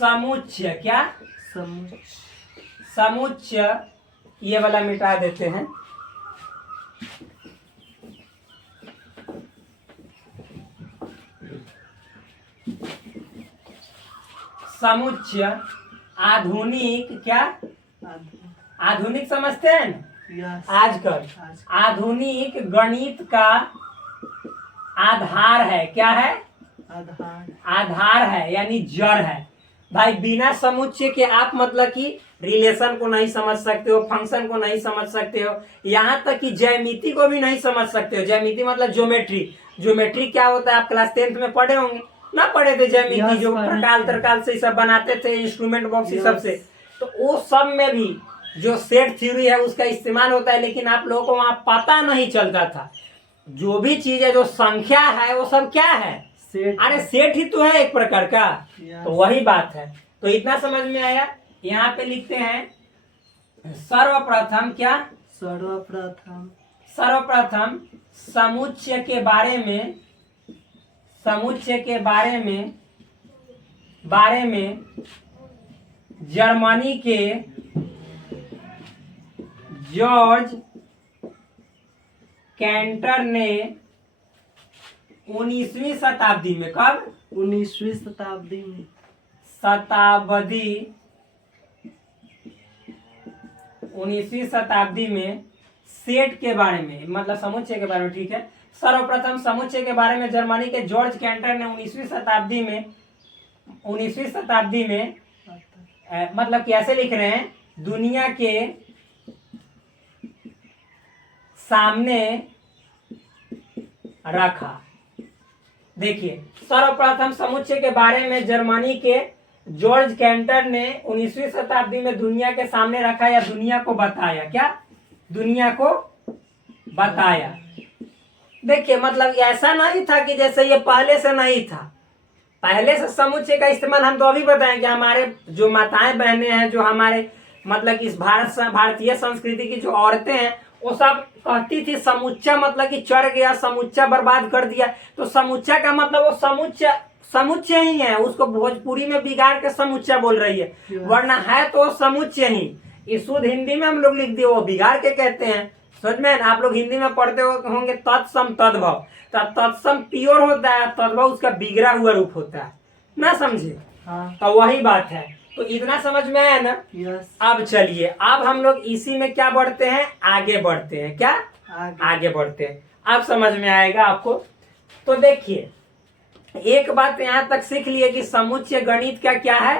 समुच्चय, क्या समुच्चय। समुच्चय, ये वाला मिटा देते हैं। समुच्चय आधुनिक, क्या आधुनिक समझते हैं ना? यस। आजकल आधुनिक गणित का आधार है, क्या है? आधार। आधार है यानी जड़ है। भाई बिना समुच्चय के आप मतलब कि रिलेशन को नहीं समझ सकते हो, फंक्शन को नहीं समझ सकते हो, यहाँ तक कि ज्यामिति को भी नहीं समझ सकते हो। ज्यामिति मतलब ज्योमेट्री। ज्योमेट्री क्या होता है आप क्लास 10th में पढ़े होंगे ना? पढ़े थे ज्यामिति, Yes, जो पढ़े प्रकाल थे। तरकाल से सब बनाते थे, इंस्ट्रूमेंट बॉक्स Yes. सब से। तो वो सब में भी जो सेट थ्योरी है उसका इस्तेमाल होता है, लेकिन आप लोगों को वहां पता नहीं चलता था। जो भी चीज है, जो संख्या है, वो सब क्या है? सेट। अरे सेट ही तो है एक प्रकार का। Yes. तो वही बात है। तो इतना समझ में आया। यहाँ पे लिखते हैं सर्वप्रथम, क्या? सर्वप्रथम सर्वप्रथम समुच्चय के बारे में, समुच्चय के बारे में जर्मनी के जॉर्ज कैंटर ने 19वीं शताब्दी में, कब? 19वीं शताब्दी में। शताब्दी 19वीं शताब्दी में सेट के बारे में, मतलब समुच्चय के बारे में, ठीक है। सर्वप्रथम समुच्चय के बारे में जर्मनी के जॉर्ज कैंटर ने 19वीं शताब्दी में मतलब कैसे लिख रहे हैं? दुनिया के सामने रखा। देखिए, सर्वप्रथम समुच्चय के बारे में जर्मनी के जॉर्ज कैंटर ने 19वीं शताब्दी में दुनिया के सामने रखा या दुनिया को बताया। क्या? दुनिया को बताया। देखिए, मतलब ऐसा नहीं था कि जैसे ये पहले से नहीं था। पहले से समुच्चय का इस्तेमाल हम तो अभी बताएं कि हमारे जो माताएं बहनें हैं, जो हमारे मतलब कि इस भारतीय संस्कृति की जो औरतें हैं, वो सब कहती थी समुच्चा मतलब कि चढ़ गया, समुच्चा बर्बाद कर दिया। तो समुच्चा का मतलब वो समुच्चय ही है, उसको भोजपुरी में बिगाड़ के समुच्चा बोल रही है, वरना है तो समुच्चय ही। इस शुद्ध हिंदी में हम लोग लिख दिए, वो बिगाड़ के कहते हैं। समझ में? आप लोग हिंदी में पढ़ते होंगे तत्सम तद्भव, तो तत्सम प्योर होता है, तद्भव उसका बिगड़ा हुआ रूप होता है ना, समझे? हाँ। तो वही बात है। तो इतना समझ में आया ना? यस। अब चलिए, अब हम लोग इसी में क्या बढ़ते हैं? आगे बढ़ते हैं। क्या? आगे बढ़ते हैं। अब समझ में आएगा आपको। तो देखिए, एक बात यहाँ तक सीख लिए कि समुच्चय गणित का क्या है?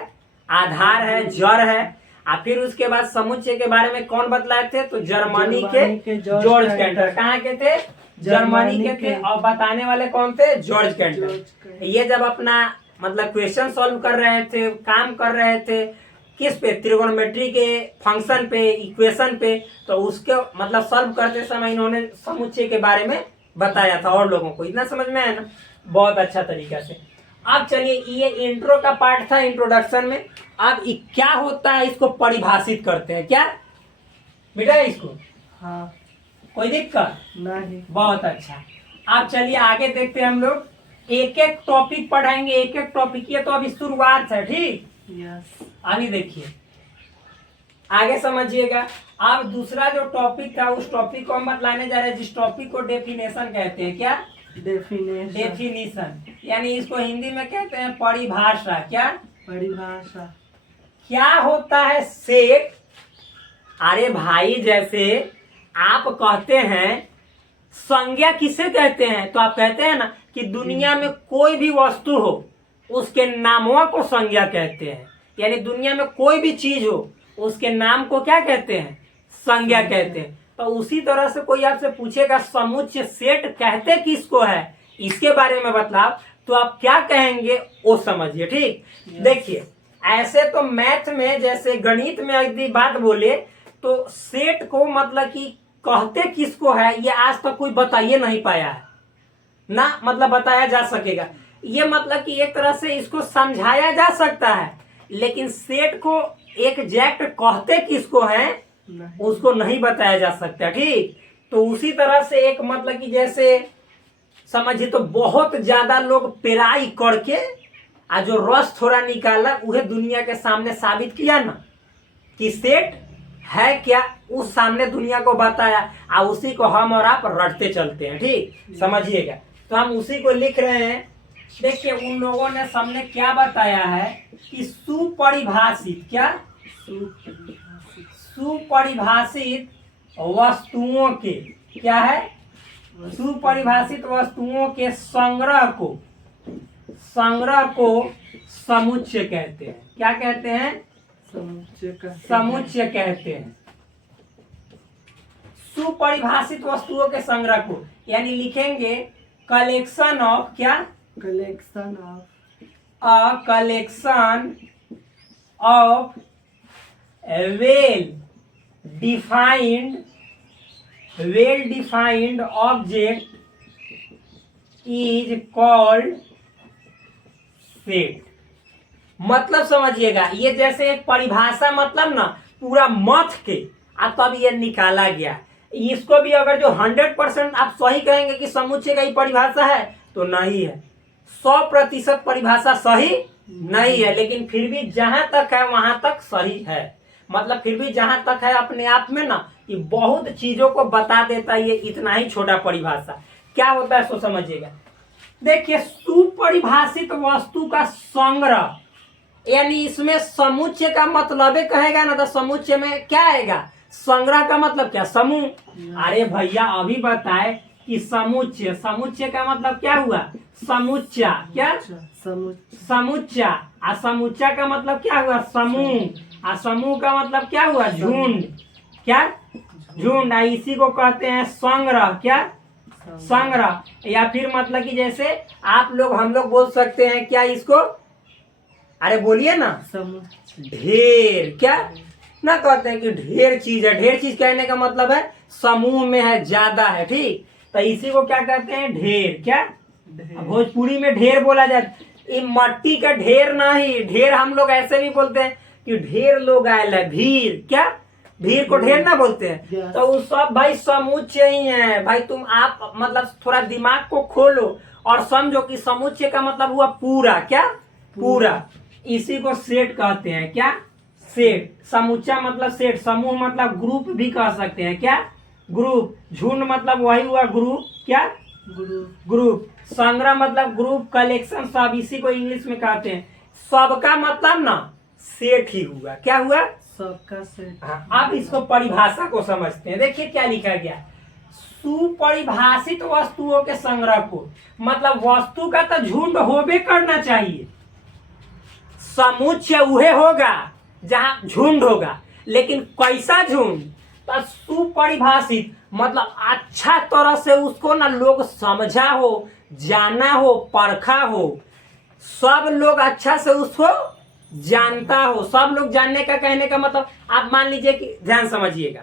आधार है, जड़ है। और फिर उसके बाद समुच्चय के बारे में कौन बतलाए थे? तो जर्मनी के जॉर्ज कैंटर। कहाँ के थे? जर्मनी के थे। और बताने वाले कौन थे? George canter. ये जब अपना मतलब क्वेश्चन सॉल्व कर रहे थे, काम कर रहे थे किस पे? त्रिकोणमिति के फंक्शन पे, इक्वेशन पे। तो उसके मतलब सॉल्व करते समय इन्होंने समुच्चय के बारे में बताया था और लोगों को। इतना समझ में आया ना? बहुत अच्छा तरीका से। अब चलिए, ये इंट्रो का पार्ट था, इंट्रोडक्शन में। अब क्या होता है इसको परिभाषित करते हैं। क्या बेटा इसको? हाँ। कोई दिक्कत नहीं। बहुत अच्छा। अब चलिए आगे देखते हैं। हम लोग एक एक टॉपिक पढ़ाएंगे, एक एक टॉपिक। ये तो अभी शुरुआत है, ठीक? यस। अभी देखिए, आगे समझिएगा। अब दूसरा जो टॉपिक था, उस टॉपिक को हम बतलाने जा रहे हैं, जिस टॉपिक को डेफिनेशन कहते हैं। क्या? डेफिनेशन, यानी इसको हिंदी में कहते हैं परिभाषा। क्या? परिभाषा। क्या होता है सेट? अरे भाई, जैसे आप कहते हैं संज्ञा किसे कहते हैं? तो आप कहते हैं ना कि दुनिया में कोई भी वस्तु हो, उसके नामों को संज्ञा कहते हैं। यानी दुनिया में कोई भी चीज हो, उसके नाम को क्या कहते हैं? संज्ञा कहते हैं। तो उसी तरह से कोई आपसे पूछेगा समुच्चय सेट कहते किसको है, इसके बारे में बतलाओ, तो आप क्या कहेंगे वो समझिए, ठीक? देखिए, ऐसे तो मैथ में, जैसे गणित में यदि बात बोले तो सेट को मतलब कि कहते किसको है, ये आज तक कोई बताइए नहीं पाया है ना, मतलब बताया जा सकेगा। ये मतलब कि एक तरह से इसको समझाया जा सकता है, लेकिन सेट को एग्जैक्ट कहते किसको है उसको नहीं बताया जा सकता, ठीक? तो उसी तरह से एक मतलब कि जैसे समझिए तो बहुत ज्यादा लोग पढ़ाई करके आ जो रस थोड़ा निकाला उहे दुनिया के सामने साबित किया ना कि सेठ है क्या, उस सामने दुनिया को बताया, और उसी को हम और आप रटते चलते हैं। ठीक, समझिएगा। तो हम उसी को लिख रहे हैं। देखिए उन लोगों ने सामने क्या बताया है कि सुपरिभाषित, क्या सुपरिभाषित सुपरिभाषित वस्तुओं के, क्या है, सुपरिभाषित वस्तुओं के संग्रह को समुच्चय कहते हैं। क्या कहते हैं? समुच्चय कहते हैं। सुपरिभाषित वस्तुओं के संग्रह को, यानी लिखेंगे कलेक्शन ऑफ, क्या, collection of, a collection of well defined object is called set। मतलब समझिएगा, ये जैसे एक परिभाषा, मतलब ना पूरा मथ के तब ये निकाला गया। इसको भी अगर जो 100% आप सही कहेंगे कि समुच्चय का ही परिभाषा है तो नहीं है, 100% परिभाषा सही नहीं है, लेकिन फिर भी जहां तक है वहां तक सही है। मतलब फिर भी जहां तक है अपने आप में ना कि बहुत चीजों को बता देता है ये इतना ही छोटा परिभाषा। क्या होता है सो समझिएगा। देखिए सुपरिभाषित वस्तु का संग्रह, यानी इसमें समुच्चय का मतलब कहेगा ना तो समुच्चय में क्या आएगा? संग्रह का मतलब क्या? समूह। अरे भैया अभी बताए कि समुच्चय का मतलब क्या हुआ? समुच्चा, क्या, समुच्चा। आ समुच्चा का मतलब क्या हुआ? समूह। आ समूह का मतलब क्या हुआ? झुंड, क्या, झुंड। इसी को कहते हैं संग्रह, क्या, संग्रह। या फिर मतलब कि जैसे आप लोग हम लोग बोल सकते हैं क्या इसको, अरे बोलिए ना, ढेर, क्या ना कहते हैं कि ढेर चीज है। ढेर चीज कहने का मतलब है समूह में है, ज्यादा है। ठीक, तो इसी को क्या कहते हैं? ढेर, क्या, भोजपुरी में ढेर बोला जाता है। ये मट्टी का ढेर नहीं, ढेर हम लोग ऐसे भी बोलते हैं कि ढेर लोग आए है, भीड़, क्या, भीड़ को ढेर ना बोलते हैं। तो वो सब भाई समुच्चय ही है भाई। तुम आप मतलब थोड़ा दिमाग को खोलो और समझो कि समुच्चय का मतलब हुआ पूरा, क्या, पूरा। इसी को सेट कहते हैं, क्या, सेट। समुच्चा मतलब सेट, समूह मतलब ग्रुप भी कह सकते हैं, क्या, ग्रुप। झुंड मतलब वही हुआ ग्रुप, क्या, ग्रुप। संग्रह मतलब ग्रुप, कलेक्शन, सब इसी को इंग्लिश में कहते हैं। सबका मतलब ना सेट ही हुआ, क्या हुआ? सबका सेट। हाँ, अब इसको परिभाषा को समझते हैं। देखिए क्या लिखा गया, सुपरिभाषित वस्तुओं के संग्रह को, मतलब वस्तु का तो झुंड होबे करना चाहिए, समुच्चय उहे होगा जहां झुंड होगा, लेकिन कैसा झुंड? तो सुपरिभाषित मतलब अच्छा तरह से उसको ना लोग समझा हो, जाना हो, परखा हो, सब लोग अच्छा से उसको जानता हो। सब लोग जानने का कहने का मतलब, आप मान लीजिए कि ध्यान समझिएगा,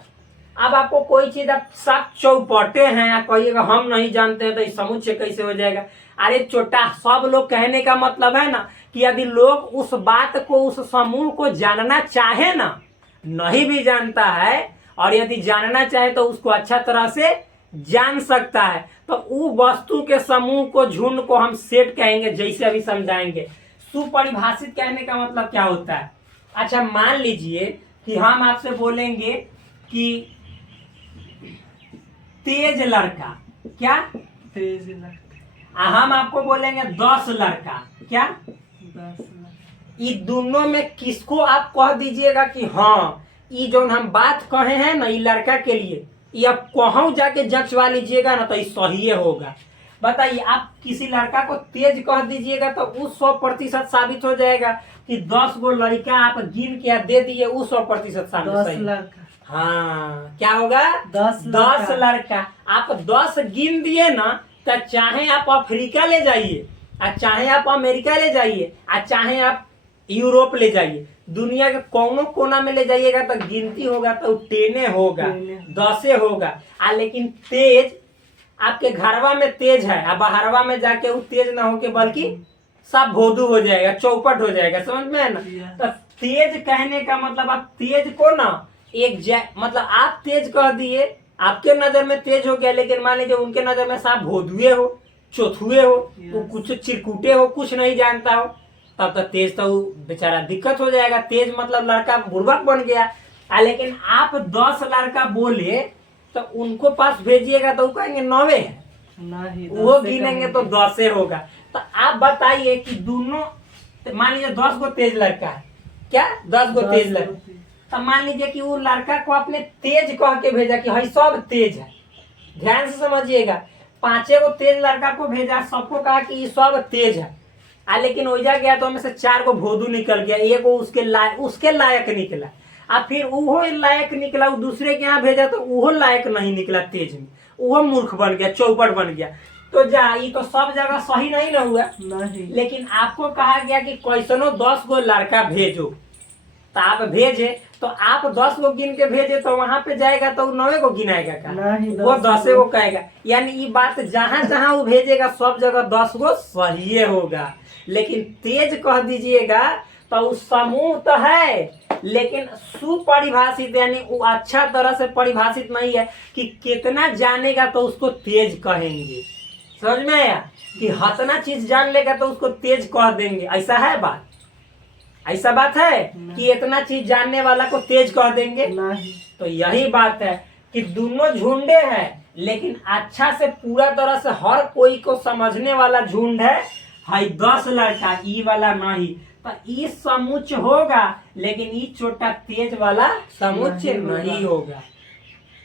अब आपको कोई चीज आप सब चौपटे हैं, आप कहिएगा हम नहीं जानते हैं तो इस समुच्चय कैसे हो जाएगा? अरे छोटा, सब लोग कहने का मतलब है ना कि यदि लोग उस बात को, उस समूह को जानना चाहे ना, नहीं भी जानता है और यदि जानना चाहे तो उसको अच्छा तरह से जान सकता है, तो वो वस्तु के समूह को, झुंड को हम सेट कहेंगे, जैसे अभी समझाएंगे। सुपरिभाषित कहने का मतलब क्या होता है? अच्छा मान लीजिए कि हम आपसे बोलेंगे कि तेज लड़का, क्या, तेज लड़का। हम आपको बोलेंगे 10 लड़का, क्या, 10 लड़का। ये दोनों में किसको आप कह दीजिएगा कि हाँ ये जो हम बात कहे हैं ना ये लड़का के लिए, ये आप कहूँ जाके जंचवा लीजिएगा ना तो ये सही होगा। बताइए, आप किसी लड़का को तेज कह दीजिएगा तो वो 100% साबित हो जाएगा कि 10 गो लड़का आप गिन के दे दिए, वो 100% साबित। 10 लड़का। हाँ, क्या होगा? 10 लड़का। आप 10 गिन दिए ना, तो चाहे आप अफ्रीका ले जाइए, चाहे आप अमेरिका ले जाइए, चाहे आप यूरोप ले जाइए, दुनिया के कोनो कोना में ले जाइएगा तो गिनती होगा तो 10 होगा, 10 होगा। लेकिन तेज, आपके घरवा में तेज है, अब बाहरवा में जाके वो तेज ना होके बल्कि सब भोदू हो जाएगा, चौपट हो जाएगा, समझ में है ना? तो तेज कहने का मतलब, आप तेज को ना मतलब आप तेज कह दिए, आपके नजर में तेज हो गया, लेकिन मान लीजिए उनके नजर में सब भोदुए हो, चौथुए हो, वो कुछ चिरकुटे हो, कुछ नहीं जानता हो, तब तो तेज तो उ बेचारा दिक्कत हो जाएगा। तेज मतलब लड़का बुर्बक बन गया। लेकिन आप 10 लड़का बोले तो उनको पास भेजिएगा तो वो कहेंगे 9 है, नहीं वो 10 से गिनेंगे तो कहेंगे। 10 होगा। तो आप बताइए कि दोनों, मान लीजिए 10 गो तेज लड़का है, क्या 10 गो तेज लड़का, तो मान लीजिए कि वो लड़का को आपने तेज कह के भेजा कि हई सब तेज है। ध्यान से समझिएगा, 5 गो तेज लड़का को भेजा, सबको कहा कि ये सब तेज है। लेकिन ओइजा गया तो हमें से 4 गो भोदू निकल गया, एगो उसके लायक निकला। फिर वो लायक निकला, वो दूसरे के यहाँ भेजा तो वो लायक नहीं निकला तेज में, वो मूर्ख बन गया, चौपट बन गया। तो ये तो सब जगह सही नहीं ना हुआ। नहीं लेकिन आपको कहा गया कि कैसनो 10 गो लड़का भेजो, तो आप भेजे तो आप 10 गो गिन के भेजे तो वहां पे जाएगा तो 9 गो गिनाएगा का, नहीं, वो 10 10 गो कहेगा। यानी ये बात जहां जहां वो भेजेगा सब जगह 10 गो सही होगा। लेकिन तेज कह दीजिएगा तो उस समूह तो है लेकिन सुपरिभाषित, यानी वो अच्छा तरह से परिभाषित नहीं है कि कितना जानेगा तो उसको तेज कहेंगे। समझ में आया कि हतना चीज जान लेगा तो उसको तेज कह देंगे, ऐसा है बात? ऐसा बात है कि इतना चीज जानने वाला को तेज कह देंगे? नहीं। तो यही बात है कि दोनों झुंडे हैं लेकिन अच्छा से पूरा तरह से हर कोई को समझने वाला झुंड है 10 लड़का, ई वाला नहीं। तो ई समुच्च होगा लेकिन ई छोटा तेज वाला समुच्च नहीं होगा।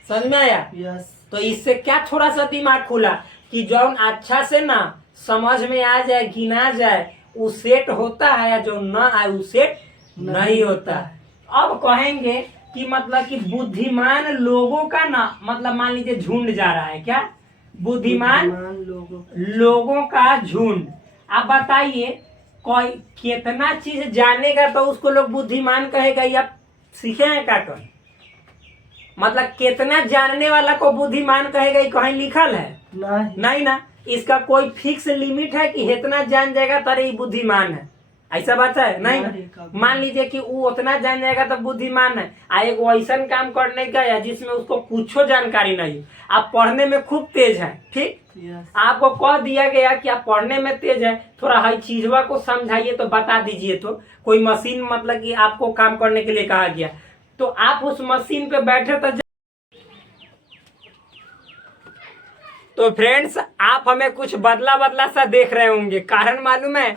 समझ में आया? यस। तो इससे क्या थोड़ा सा दिमाग खुला कि जौन अच्छा से ना समझ में आ जाए, गिना जाए, वो सेट होता है, या जो ना आए वो सेट नहीं होता। अब कहेंगे कि मतलब कि बुद्धिमान लोगों का ना, मतलब मान लीजिए झुंड जा रहा है, क्या बुद्धिमान लोगों का झुंड। आप बताइए कोई कितना चीज जानेगा तो उसको लोग बुद्धिमान कहेगा, या सीखे हैं क्या कहीं? मतलब कितना जानने वाला को बुद्धिमान कहेगा, ये कहीं लिखल है? नहीं ना। इसका कोई फिक्स लिमिट है कि इतना जान जाएगा तरे ये बुद्धिमान है, ऐसा बात है? नहीं। मान लीजिए कि वो उतना जान जाएगा तो बुद्धिमान है, एक ऐसा काम करने का है जिसमें उसको कुछ जानकारी नहीं, आप पढ़ने में खूब तेज है, ठीक, आपको कह दिया गया कि आप पढ़ने में तेज है, थोड़ा हर चीजवा को समझाइए तो बता दीजिए। तो कोई मशीन मतलब कि आपको काम करने के लिए कहा गया तो आप उस मशीन पे बैठे तो फ्रेंड्स आप हमें कुछ बदला बदला सा देख रहे होंगे। कारण मालूम है,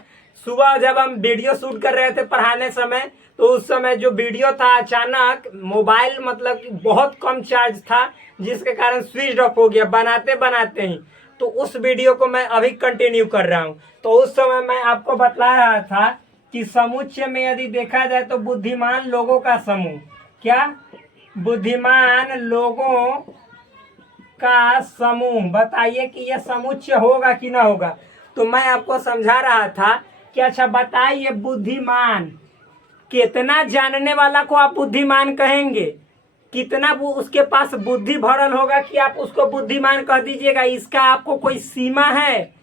सुबह जब हम वीडियो शूट कर रहे थे पढ़ाने समय, तो उस समय जो वीडियो था अचानक मोबाइल मतलब कि बहुत कम चार्ज था, जिसके कारण स्विच ऑफ हो गया बनाते बनाते ही। तो उस वीडियो को मैं अभी कंटिन्यू कर रहा हूँ। तो उस समय मैं आपको बतला रहा था कि समुच्चय में यदि देखा जाए तो बुद्धिमान लोगों का समूह, क्या बुद्धिमान लोगों का समूह, बताइए कि यह समुच्चय होगा कि ना होगा। तो मैं आपको समझा रहा था कि अच्छा बताइए बुद्धिमान, कितना जानने वाला को आप बुद्धिमान कहेंगे, कितना वो उसके पास बुद्धि भरल होगा कि आप उसको बुद्धिमान कह दीजिएगा। इसका आपको कोई सीमा है?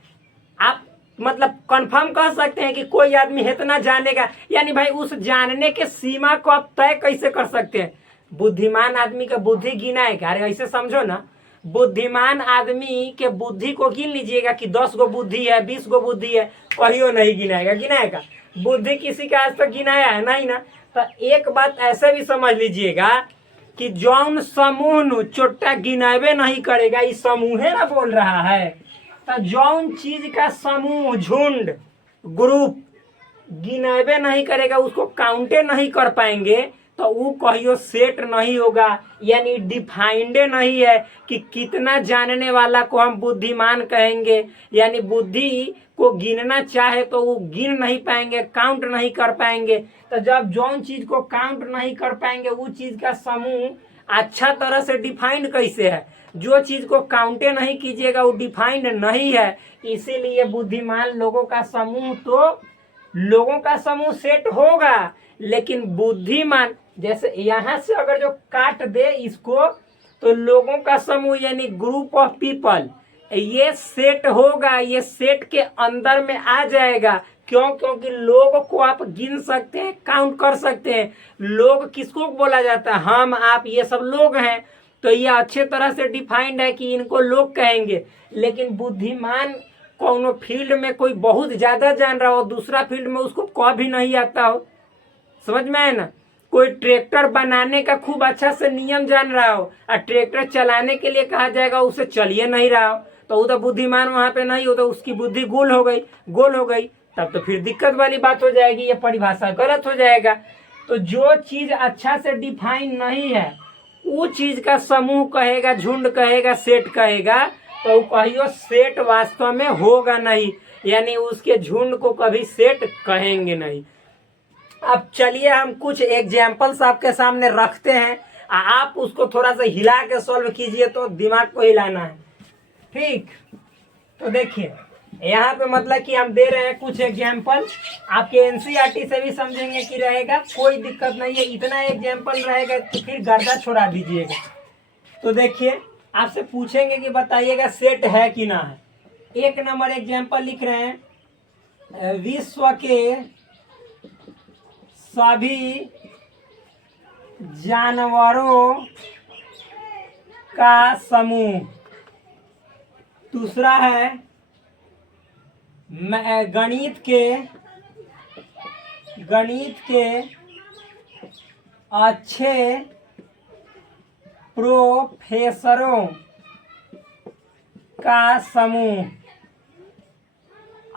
आप मतलब कंफर्म कह सकते हैं कि कोई आदमी इतना जानेगा, यानी भाई उस जानने के सीमा को आप तय कैसे कर सकते हैं? बुद्धिमान आदमी का बुद्धि गिना है क्या? अरे ऐसे समझो ना, बुद्धिमान आदमी के बुद्धि को गिन लीजिएगा कि 10 गो बुद्धि है, 20 गो बुद्धि है, कहियो नहीं गिनाएगा। गिनाएगा बुद्धि किसी का आज तक गिनाया है? नहीं ना। तो एक बात ऐसे भी समझ लीजिएगा कि जौन समूह नु चोट्टा गिनावे नहीं करेगा, इस समूह ना बोल रहा है। तो जौन चीज का समूह, झुंड, ग्रुप गिनावे नहीं करेगा, उसको काउंटे नहीं कर पाएंगे, तो वो कहियो सेट नहीं होगा, यानी डिफाइंडे नहीं है कि कितना जानने वाला को हम बुद्धिमान कहेंगे। यानी बुद्धि को गिनना चाहे तो वो गिन नहीं पाएंगे, काउंट नहीं कर पाएंगे। तो जब जौन चीज को काउंट नहीं कर पाएंगे, वो चीज का समूह अच्छा तरह से डिफाइंड कैसे है? जो चीज को काउंटे नहीं कीजिएगा वो डिफाइंड नहीं है। इसीलिए बुद्धिमान लोगों का समूह, तो लोगों का समूह सेट होगा, लेकिन बुद्धिमान, जैसे यहाँ से अगर जो काट दे इसको, तो लोगों का समूह यानी ग्रुप ऑफ पीपल, ये सेट होगा, ये सेट के अंदर में आ जाएगा। क्यों? क्योंकि लोग को आप गिन सकते हैं, काउंट कर सकते हैं। लोग किसको बोला जाता है? हम, आप, ये सब लोग हैं। तो ये अच्छे तरह से डिफाइंड है कि इनको लोग कहेंगे। लेकिन बुद्धिमान कोनो फील्ड में कोई बहुत ज़्यादा जान रहा हो, दूसरा फील्ड में उसको कभी नहीं आता हो, समझ में आए ना। कोई ट्रैक्टर बनाने का खूब अच्छा से नियम जान रहा हो और ट्रैक्टर चलाने के लिए कहा जाएगा उसे चलिए नहीं रहा हो, तो वो तो बुद्धिमान वहाँ पे नहीं हो, तो उसकी बुद्धि गोल हो गई, तब तो फिर दिक्कत वाली बात हो जाएगी, ये परिभाषा गलत हो जाएगा। तो जो चीज़ अच्छा से डिफाइन नहीं है वो चीज़ का समूह कहेगा, झुंड कहेगा, सेट कहेगा, तो कहियो सेट वास्तव में होगा नहीं, यानी उसके झुंड को कभी सेट कहेंगे नहीं। अब चलिए हम कुछ एग्जाम्पल्स आपके सामने रखते हैं, आप उसको थोड़ा सा हिला के सॉल्व कीजिए, तो दिमाग को हिलाना है, ठीक। तो देखिए यहाँ पे मतलब कि हम दे रहे हैं कुछ एग्जाम्पल, आपके एनसीईआरटी से भी समझेंगे कि रहेगा, कोई दिक्कत नहीं है, इतना एग्जाम्पल रहेगा तो फिर गर्दा छोड़ा दीजिएगा। तो देखिए आपसे पूछेंगे कि बताइएगा सेट है कि ना है। 1 नंबर एग्जाम्पल लिख रहे हैं, विश्व के सभी जानवरों का समूह। दूसरा है गणित के अच्छे प्रोफेसरों का समूह।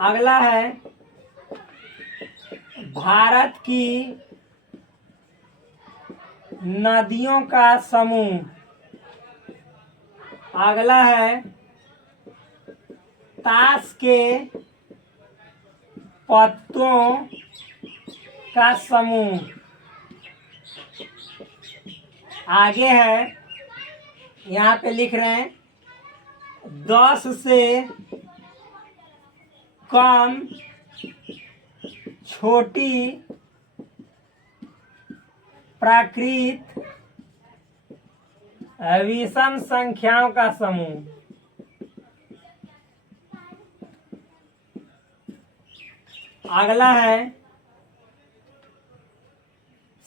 अगला है भारत की नदियों का समूह। अगला है ताश के पत्तों का समूह। आगे है यहाँ पे लिख रहे हैं 10 से कम छोटी प्राकृत विषम संख्याओं का समूह। अगला है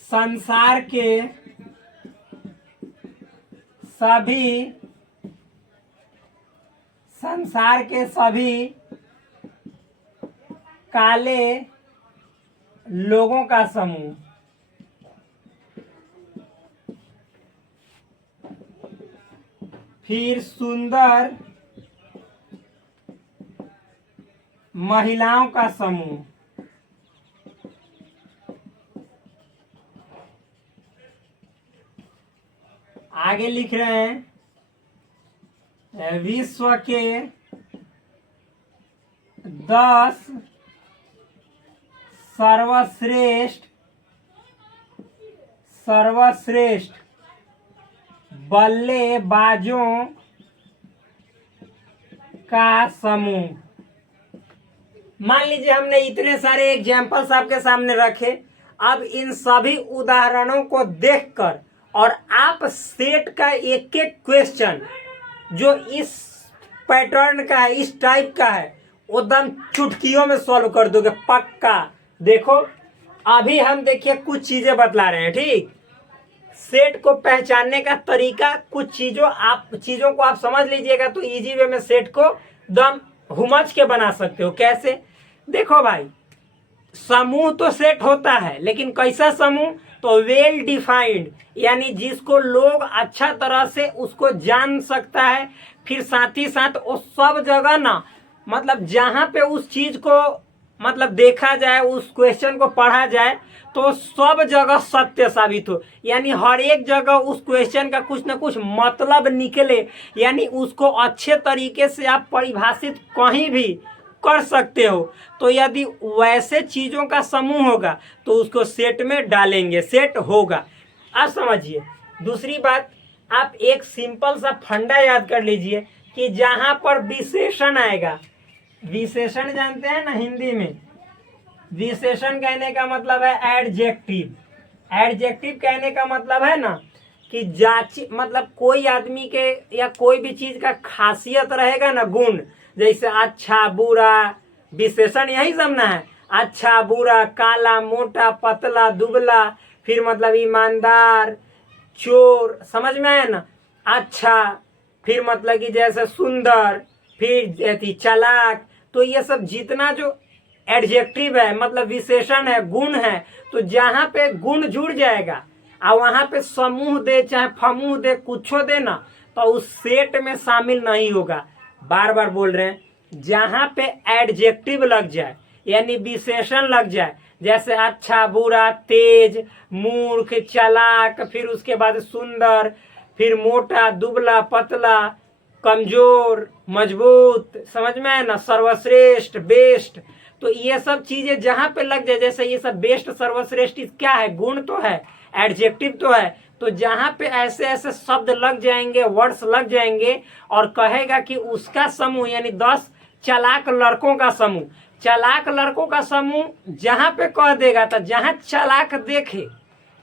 संसार के सभी काले लोगों का समूह। फिर सुंदर महिलाओं का समूह। आगे लिख रहे हैं विश्व के 10 सर्वश्रेष्ठ बल्लेबाजों का समूह। मान लीजिए हमने इतने सारे एग्जाम्पल्स आपके सामने रखे, अब इन सभी उदाहरणों को देखकर और आप सेट का एक एक क्वेश्चन जो इस पैटर्न का है, इस टाइप का है, एकदम चुटकियों में सॉल्व कर दोगे पक्का। देखो अभी हम देखिए कुछ चीजें बतला रहे हैं, ठीक। सेट को पहचानने का तरीका, कुछ चीजों को आप समझ लीजिएगा तो इजी वे में सेट को दम हुमच के बना सकते हो। कैसे? देखो भाई, समूह तो सेट होता है, लेकिन कैसा समूह? तो वेल डिफाइंड, यानी जिसको लोग अच्छा तरह से उसको जान सकता है। फिर साथ ही साथ वो सब जगह ना, मतलब जहां पे उस चीज को मतलब देखा जाए, उस क्वेश्चन को पढ़ा जाए तो सब जगह सत्य साबित हो, यानी हर एक जगह उस क्वेश्चन का कुछ ना कुछ मतलब निकले, यानी उसको अच्छे तरीके से आप परिभाषित कहीं भी कर सकते हो। तो यदि वैसे चीजों का समूह होगा तो उसको सेट में डालेंगे, सेट होगा। अब समझिए दूसरी बात, आप एक सिंपल सा फंडा याद कर लीजिए कि जहां पर विशेषण आएगा, विशेषण जानते हैं ना हिंदी में, विशेषण कहने का मतलब है एडजेक्टिव। एडजेक्टिव कहने का मतलब है ना कि जांच, मतलब कोई आदमी के या कोई भी चीज का खासियत रहेगा ना, गुण, जैसे अच्छा बुरा, विशेषण यही सब ना है। अच्छा बुरा, काला मोटा, पतला दुबला, फिर मतलब ईमानदार चोर, समझ में आया ना। अच्छा, फिर मतलब कि जैसे सुंदर, फिर चालाक, तो ये सब जितना जो एडजेक्टिव है मतलब विशेषण है, गुण है, तो जहां पे गुण जुड़ जाएगा और वहां पे समूह दे चाहे फमूह दे कुछो दे ना, तो उस सेट में शामिल नहीं होगा। बार बार बोल रहे हैं, जहां पे एडजेक्टिव लग जाए यानी विशेषण लग जाए, जैसे अच्छा, बुरा, तेज, मूर्ख, चालाक, फिर उसके बाद सुंदर, फिर मोटा, दुबला, पतला, कमजोर, मजबूत, समझ में है ना, सर्वश्रेष्ठ, बेस्ट, तो ये सब चीजें जहां पे लग जाए, जैसे ये सब बेस्ट, सर्वश्रेष्ठ क्या है, गुण तो है, एडजेक्टिव तो है, तो जहां पे ऐसे ऐसे शब्द लग जाएंगे, वर्ड्स लग जाएंगे और कहेगा कि उसका समूह यानी 10 चालाक लड़कों का समूह, चालाक लड़कों का समूह जहां पे कह देगा तो जहां चालाक देखे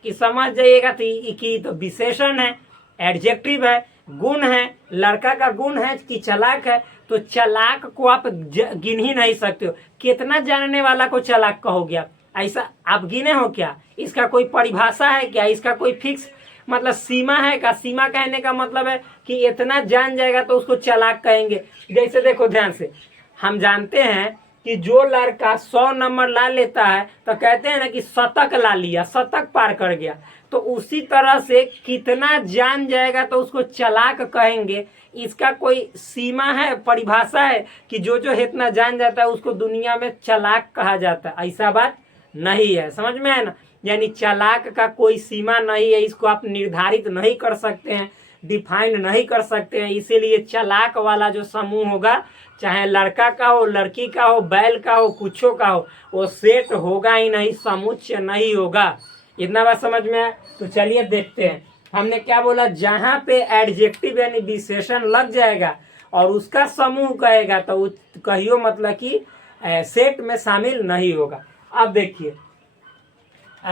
कि समझ जाइएगा कि तो विशेषण है, एडजेक्टिव है, गुण है, लड़का का गुण है कि चालाक है, तो चालाक को आप गिन ही नहीं सकते हो। कितना जानने वाला को चालाक कहोगे आप? ऐसा आप गिने हो क्या? इसका कोई परिभाषा है क्या? इसका कोई फिक्स मतलब सीमा है का? सीमा कहने का मतलब है कि इतना जान जाएगा तो उसको चालाक कहेंगे। जैसे देखो ध्यान से, हम जानते हैं कि जो लड़का 100 नंबर ला लेता है तो कहते हैं ना कि शतक ला लिया, शतक पार कर गया। तो उसी तरह से कितना जान जाएगा तो उसको चालाक कहेंगे। इसका कोई सीमा है, परिभाषा है कि जो जो इतना जान जाता है उसको दुनिया में चालाक कहा जाता है? ऐसा बात नहीं है, समझ में है ना। यानी चालाक का कोई सीमा नहीं है, इसको आप निर्धारित नहीं कर सकते हैं, डिफाइन नहीं कर सकते हैं। इसीलिए चालाक वाला जो समूह होगा, चाहे लड़का का हो, लड़की का हो, बैल का हो, कुछो का हो, वो सेट होगा ही नहीं, समुच्चय नहीं होगा। इतना बात समझ में है? तो चलिए देखते हैं। हमने क्या बोला, जहां पे एडजेक्टिव यानी विशेषण लग जाएगा और उसका समूह कहेगा तो कहियो मतलब कि सेट में शामिल नहीं होगा। अब देखिए,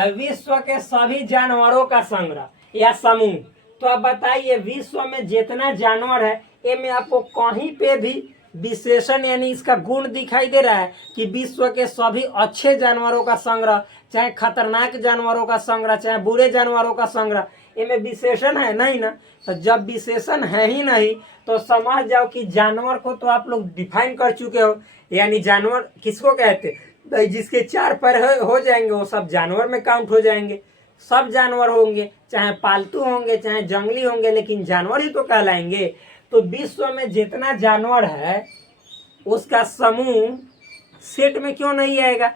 विश्व के सभी जानवरों का संग्रह या समूह, तो अब बताइए विश्व में जितना जानवर है ये में आपको कहीं पे भी विशेषण यानी इसका गुण दिखाई दे रहा है कि विश्व के सभी अच्छे जानवरों का संग्रह, चाहे खतरनाक जानवरों का संग्रह, चाहे बुरे जानवरों का संग्रह, इनमें विशेषण है नहीं ना। तो जब विशेषण है ही नहीं तो समझ जाओ कि जानवर को तो आप लोग डिफाइन कर चुके हो। यानी जानवर किसको कहते हैं? तो जिसके 4 पैर हो जाएंगे वो सब जानवर में काउंट हो जाएंगे। सब जानवर होंगे, चाहे पालतू होंगे चाहे जंगली होंगे, लेकिन जानवर ही तो कहलाएंगे। तो विश्व में जितना जानवर है उसका समूह सेट में क्यों नहीं आएगा?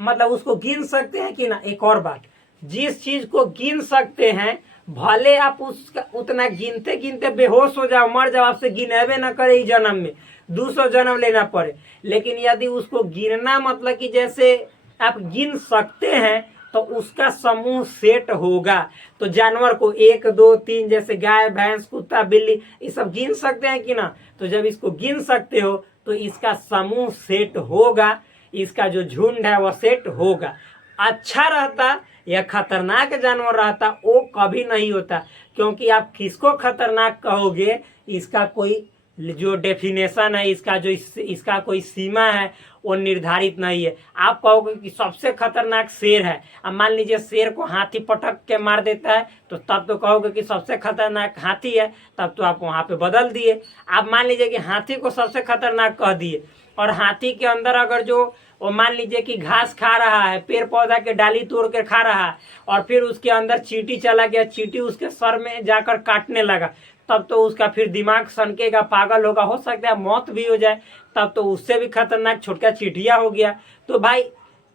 मतलब उसको गिन सकते हैं कि ना। एक और बात, जिस चीज को गिन सकते हैं भले आप उसका उतना गिनते गिनते बेहोश हो जाओ, मर जाओ, आपसे गिनेबे न करे इस जन्म में, 200 जन्म लेना पड़े, लेकिन यदि उसको गिनना मतलब कि जैसे आप गिन सकते हैं तो उसका समूह सेट होगा। तो जानवर को 1 2 3 जैसे गाय, भैंस, कुत्ता, बिल्ली, ये सब गिन सकते हैं कि ना। तो जब इसको गिन सकते हो तो इसका समूह सेट होगा, इसका जो झुंड है वह सेट होगा। अच्छा रहता या खतरनाक जानवर रहता वो कभी नहीं होता, क्योंकि आप किसको खतरनाक कहोगे इसका कोई जो डेफिनेशन है, इसका जो इसका कोई सीमा है वो निर्धारित नहीं है। आप कहोगे कि सबसे खतरनाक शेर है, अब मान लीजिए शेर को हाथी पटक के मार देता है तो तब तो कहोगे कि सबसे खतरनाक हाथी है, तब तो आप वहाँ पे बदल दिए। आप मान लीजिए कि हाथी को सबसे खतरनाक कह दिए और हाथी के अंदर अगर जो वो मान लीजिए कि घास खा रहा है, पेड़ पौधा के डाली तोड़ के खा रहा है और फिर उसके अंदर चींटी चला गया, चींटी उसके सर में जाकर काटने लगा, तब तो उसका फिर दिमाग सनकेगा, पागल होगा, हो सकता है मौत भी हो जाए। तब तो उससे भी खतरनाक छोटका चींटिया हो गया। तो भाई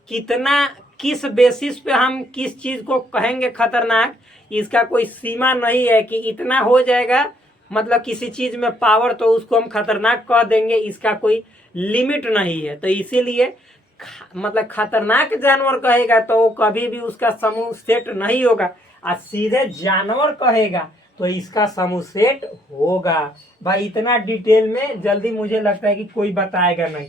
कितना, किस बेसिस पे हम किस चीज को कहेंगे खतरनाक, इसका कोई सीमा नहीं है कि इतना हो जाएगा मतलब किसी चीज में पावर तो उसको हम खतरनाक कह देंगे, इसका कोई लिमिट नहीं है। तो इसीलिए मतलब खतरनाक जानवर कहेगा तो वो कभी भी उसका समूह सेट नहीं होगा, और सीधे जानवर कहेगा तो इसका समूह सेट होगा। भाई इतना डिटेल में जल्दी मुझे लगता है कि कोई बताएगा नहीं।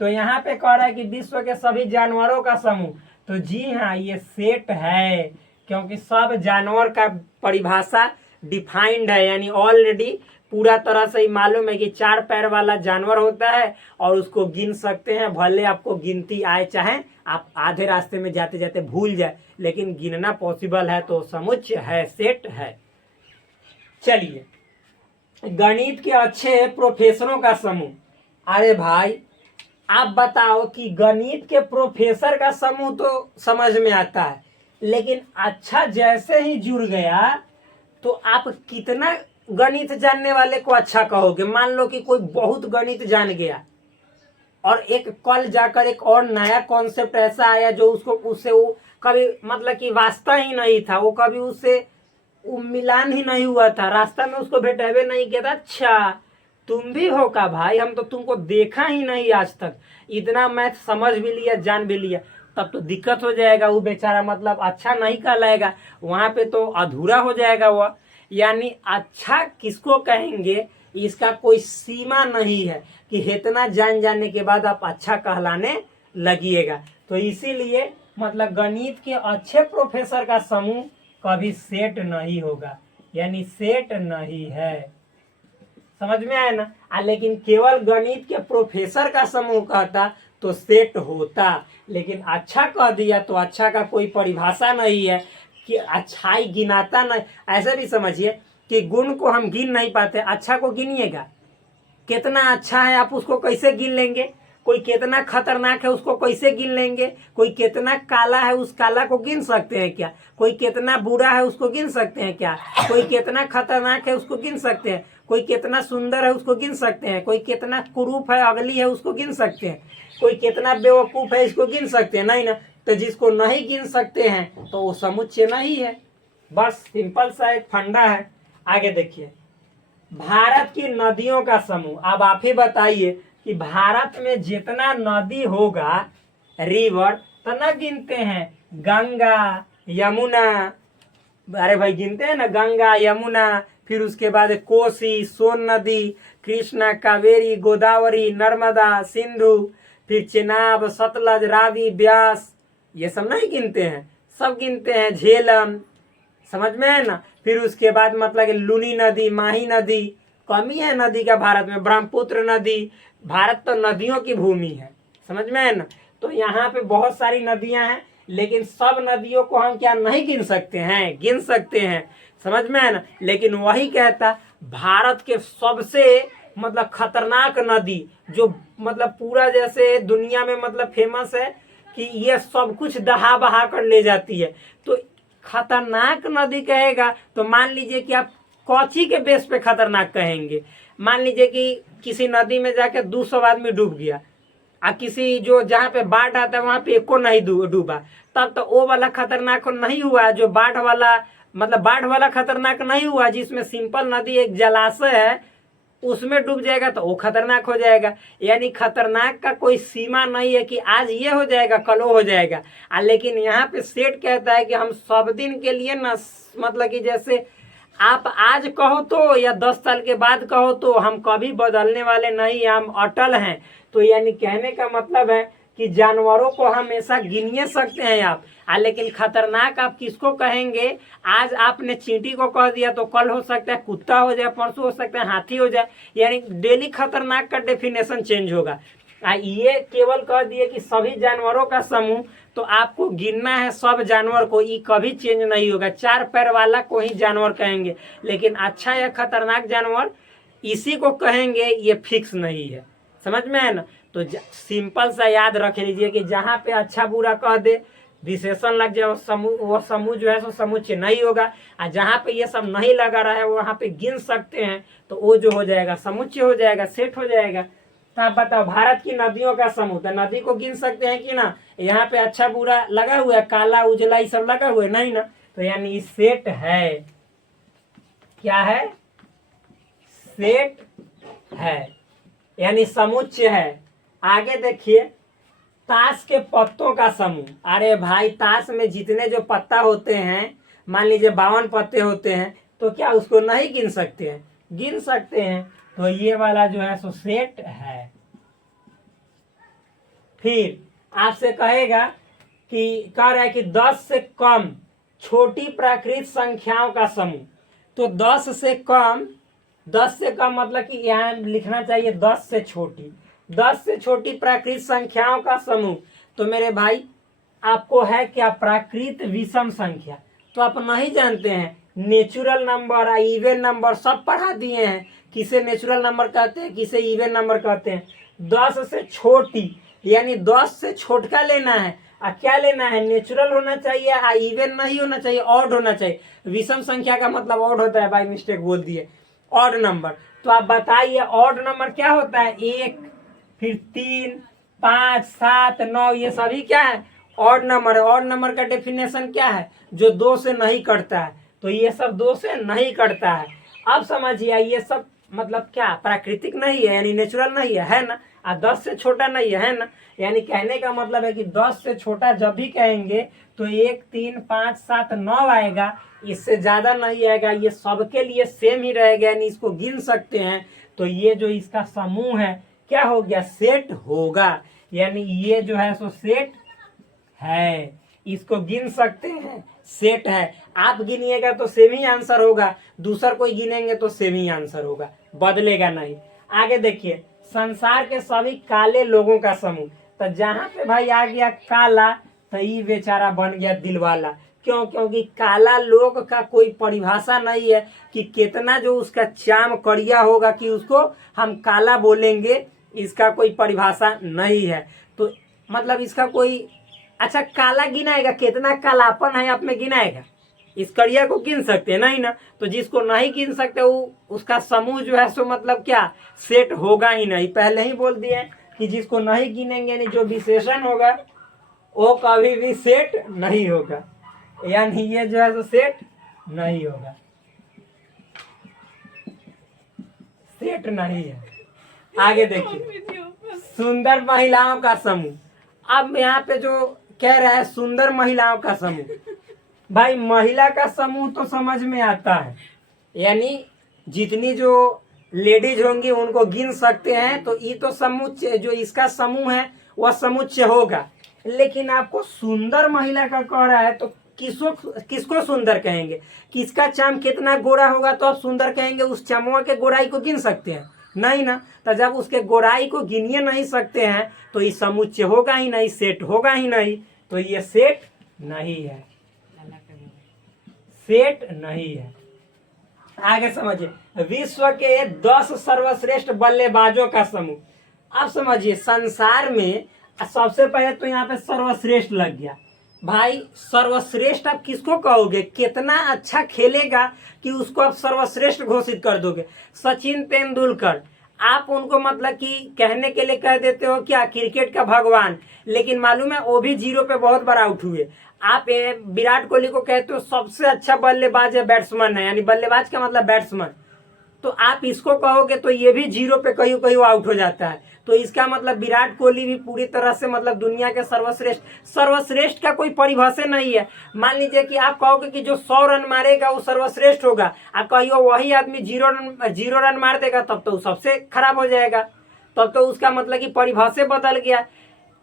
तो यहाँ पे कह रहा है कि विश्व के सभी जानवरों का समूह, तो जी हाँ ये सेट है, क्योंकि सब जानवर का परिभाषा डिफाइंड है, यानी ऑलरेडी पूरा तरह से ही मालूम है कि 4 पैर वाला जानवर होता है और उसको गिन सकते हैं। भले आपको गिनती आए, चाहे आप आधे रास्ते में जाते जाते भूल जाए, लेकिन गिनना पॉसिबल है, तो समुच्चय है, सेट है। चलिए, गणित के अच्छे प्रोफेसरों का समूह। अरे भाई आप बताओ कि गणित के प्रोफेसर का समूह तो समझ में आता है, लेकिन अच्छा जैसे ही जुड़ गया तो आप कितना गणित जानने वाले को अच्छा कहोगे। मान लो कि कोई बहुत गणित जान गया और एक कल जाकर एक और नया कॉन्सेप्ट ऐसा आया जो उसको उससे वो कभी मतलब कि वास्ता ही नहीं था, वो कभी उससे वो मिलान ही नहीं हुआ था, रास्ता में उसको भेटेबे नहीं किया था। अच्छा तुम भी हो का भाई, हम तो तुमको देखा ही नहीं आज तक, इतना मैथ समझ भी लिया जान भी लिया, तब तो दिक्कत हो जाएगा। वो बेचारा मतलब अच्छा नहीं कहलाएगा, वहां पे तो अधूरा हो जाएगा वह। यानी अच्छा किसको कहेंगे इसका कोई सीमा नहीं है कि इतना जान जाने के बाद आप अच्छा कहलाने लगिएगा। तो इसीलिए मतलब गणित के अच्छे प्रोफेसर का समूह कभी सेट नहीं होगा, यानी सेट नहीं है। समझ में आया ना। लेकिन केवल गणित के प्रोफेसर का समूह कहता तो सेट होता, लेकिन अच्छा कह दिया तो अच्छा का कोई परिभाषा नहीं है कि अच्छाई गिनाता नहीं। ऐसे भी समझिए कि गुण को हम गिन नहीं पाते, अच्छा को गिनिएगा। कितना अच्छा है आप उसको कैसे गिन लेंगे, कोई कितना खतरनाक है उसको कैसे गिन लेंगे, कोई कितना काला है उस काला को गिन सकते हैं क्या, कोई कितना बुरा है उसको गिन सकते हैं क्या, कोई कितना खतरनाक है उसको गिन सकते हैं, कोई कितना सुंदर है उसको गिन सकते हैं, कोई कितना कुरूप है अगली है उसको गिन सकते हैं, कोई कितना बेवकूफ है इसको गिन सकते हैं नहीं ना। तो जिसको नहीं गिन सकते हैं तो वो समुच्चय नहीं है। बस सिंपल सा एक फंडा है। आगे देखिए, भारत की नदियों का समूह। अब आप ही बताइए कि भारत में जितना नदी होगा रिवर तो न गिनते हैं, गंगा यमुना, अरे भाई गिनते हैं ना, गंगा यमुना, फिर उसके बाद कोसी, सोन नदी, कृष्णा, कावेरी, गोदावरी, नर्मदा, सिंधु, फिर चेनाब, सतलज, रावी, ब्यास, ये सब नहीं गिनते हैं, सब गिनते हैं, झेलम। समझ में है ना। फिर उसके बाद मतलब लूनी नदी, माही नदी, कमी है नदी का भारत में, ब्रह्मपुत्र नदी, भारत तो नदियों की भूमि है। समझ में है ना। तो यहाँ पे बहुत सारी नदियां हैं, लेकिन सब नदियों को हम क्या नहीं गिन सकते हैं, गिन सकते हैं। समझ में है ना। लेकिन वही कहता भारत के सबसे मतलब खतरनाक नदी जो मतलब पूरा जैसे दुनिया में मतलब फेमस है कि ये सब कुछ दहा बहा कर ले जाती है, तो खतरनाक नदी कहेगा तो मान लीजिए कि आप कौची के बेस पे खतरनाक कहेंगे। मान लीजिए कि किसी नदी में जाके 200 आदमी डूब गया, और किसी जो जहाँ पे बाढ़ आता है वहां पे एको नहीं डूबा, तब तो वो वाला खतरनाक नहीं हुआ। जो बाढ़ वाला मतलब बाढ़ वाला खतरनाक नहीं हुआ, जिसमें सिंपल नदी एक जलाशय है उसमें डूब जाएगा तो वो खतरनाक हो जाएगा। यानी खतरनाक का कोई सीमा नहीं है कि आज ये हो जाएगा कल वो हो जाएगा। लेकिन यहाँ पे सेठ कहता है कि हम सब दिन के लिए ना मतलब कि जैसे आप आज कहो तो या 10 साल के बाद कहो तो हम कभी बदलने वाले नहीं, हम अटल हैं। तो यानी कहने का मतलब है कि जानवरों को हमेशा गिनिए सकते हैं आप, लेकिन खतरनाक आप किसको कहेंगे। आज आपने चींटी को कह दिया तो कल हो सकता है कुत्ता हो जाए, परसों हो सकता है हाथी हो जाए। यानी डेली खतरनाक का डेफिनेशन चेंज होगा। ये केवल कह दिए कि सभी जानवरों का समूह, तो आपको गिनना है सब जानवर को, ये कभी चेंज नहीं होगा। 4 पैर वाला को ही जानवर कहेंगे, लेकिन अच्छा या खतरनाक जानवर इसी को कहेंगे, ये फिक्स नहीं है। समझ में है ना। तो सिंपल सा याद रख लीजिए कि जहाँ पे अच्छा बुरा कह दे विशेषण लग जाए वो समूह जो है सो समुच्चय नहीं होगा। और जहाँ पे ये सब नहीं लगा रहा है वहाँ पे गिन सकते हैं तो वो जो हो जाएगा समुच्चय हो जाएगा, सेट हो जाएगा। तो आप बताओ भारत की नदियों का समूह, तो नदी को गिन सकते हैं कि ना। यहाँ पे अच्छा बुरा लगा हुआ है, काला उजला ये सब लगा हुआ है नहीं ना। तो यानी सेट है, क्या है, सेट है, यानी समुच्चय है। आगे देखिए, ताश के पत्तों का समूह। अरे भाई ताश में जितने जो पत्ता होते हैं, मान लीजिए 52 पत्ते होते हैं, तो क्या उसको नहीं गिन सकते हैं, गिन सकते हैं। तो ये वाला जो है सो सेट है। फिर आपसे कहेगा कि कह रहा है कि 10 से कम छोटी प्राकृत संख्याओं का समूह। तो 10 से कम मतलब कि यहाँ लिखना चाहिए 10 से छोटी, 10 से छोटी प्राकृत संख्याओं का समूह। तो मेरे भाई आपको है क्या, प्राकृत विषम संख्या तो आप नहीं जानते हैं। नेचुरल नंबर, इवन नंबर सब पढ़ा दिए हैं, किसे नेचुरल नंबर कहते हैं, किसे इवन नंबर कहते हैं। 10 से छोटी, यानी 10 से छोटका लेना है। और क्या लेना है, नेचुरल होना चाहिए, इवन नहीं होना चाहिए, ऑड होना चाहिए। विषम संख्या का मतलब ऑड होता है, बाय मिस्टेक बोल दिए, ऑड नंबर। तो आप बताइए ऑड नंबर क्या होता है, 1, फिर 3, 5, 7, 9, ये सभी क्या है, ऑड नंबर है। ऑड नंबर का डेफिनेशन क्या है, जो 2 से नहीं कटता है। तो ये सब 2 से नहीं कटता है। अब समझिए ये सब मतलब क्या, प्राकृतिक नहीं है, यानी नेचुरल नहीं है ना। 10 से छोटा नहीं है ना। यानी कहने का मतलब है कि 10 से छोटा जब भी कहेंगे तो 1, 3, 5, 7, 9 आएगा, इससे ज्यादा नहीं आएगा। ये सबके लिए सेम ही रहेगा, यानी इसको गिन सकते हैं। तो ये जो इसका समूह है क्या हो गया, सेट होगा। यानी ये जो है सो सेट है, इसको गिन सकते हैं, सेट है। आप गिनिएगा तो सेम ही आंसर होगा, दूसर कोई गिनेंगे तो सेम ही आंसर होगा, बदलेगा नहीं। आगे देखिए, संसार के सभी काले लोगों का समूह। तो जहां पे भाई आ गया काला, तो ये बेचारा बन गया दिलवाला। क्यों, क्योंकि काला लोग का कोई परिभाषा नहीं है कि कितना जो उसका चाम कड़िया होगा कि उसको हम काला बोलेंगे, इसका कोई परिभाषा नहीं है। तो मतलब इसका कोई, अच्छा काला गिनाएगा, कितना कालापन है आप में गिनाएगा, इस कड़िया को गिन सकते हैं नहीं ना। तो जिसको नहीं गिन सकते वो उसका समूह जो है सो मतलब क्या, सेट होगा ही नहीं। पहले ही बोल दिए कि जिसको नहीं गिनेंगे, यानी जो विशेषण होगा वो कभी भी सेट नहीं होगा, यानी ये जो है सो सेट नहीं होगा, सेट नहीं है। आगे देखिए, सुंदर महिलाओं का समूह। अब यहाँ पे जो कह रहा है सुंदर महिलाओं का समूह, भाई महिला का समूह तो समझ में आता है, यानी जितनी जो लेडीज होंगी उनको गिन सकते हैं। तो ये तो समुच्चय, जो इसका समूह है वह समुच्चय होगा। लेकिन आपको सुंदर महिला का कह रहा है, तो किसको सुंदर कहेंगे, किसका चाम कितना गोरा होगा तो आप सुंदर कहेंगे। उस चमवा के गोराई को गिन सकते हैं नहीं ना। तो जब उसके गोराई को गिनिए नहीं सकते हैं तो ये समुच्चय होगा ही नहीं, सेट होगा ही नहीं। तो ये सेट नहीं है, सेट नहीं है। आगे समझिए, विश्व के 10 सर्वश्रेष्ठ बल्लेबाजों का समूह। अब समझिए, संसार में सबसे पहले तो यहाँ पे सर्वश्रेष्ठ लग गया। भाई सर्वश्रेष्ठ आप किसको कहोगे, कितना अच्छा खेलेगा कि उसको आप सर्वश्रेष्ठ घोषित कर दोगे। सचिन तेंदुलकर, आप उनको मतलब कि कहने के लिए कह देते हो क्या, क्रिकेट का भगवान, लेकिन मालूम है वो भी 0 पे बहुत बार आउट हुए। आप विराट कोहली को कहते हो सबसे अच्छा बल्लेबाज है, बैट्समैन है, यानी बल्लेबाज का मतलब बैट्समैन। तो आप इसको कहोगे तो ये भी 0 पे कहीं कहीं आउट हो जाता है। तो इसका मतलब विराट कोहली भी पूरी तरह से मतलब दुनिया के सर्वश्रेष्ठ का कोई परिभाषा नहीं है। मान लीजिए कि आप कहोगे कि जो 100 रन मारेगा वो सर्वश्रेष्ठ होगा, और कहियो वही आदमी 0 रन मार देगा, तब तो सबसे खराब हो जाएगा, तब तो उसका मतलब कि परिभाषा बदल गया।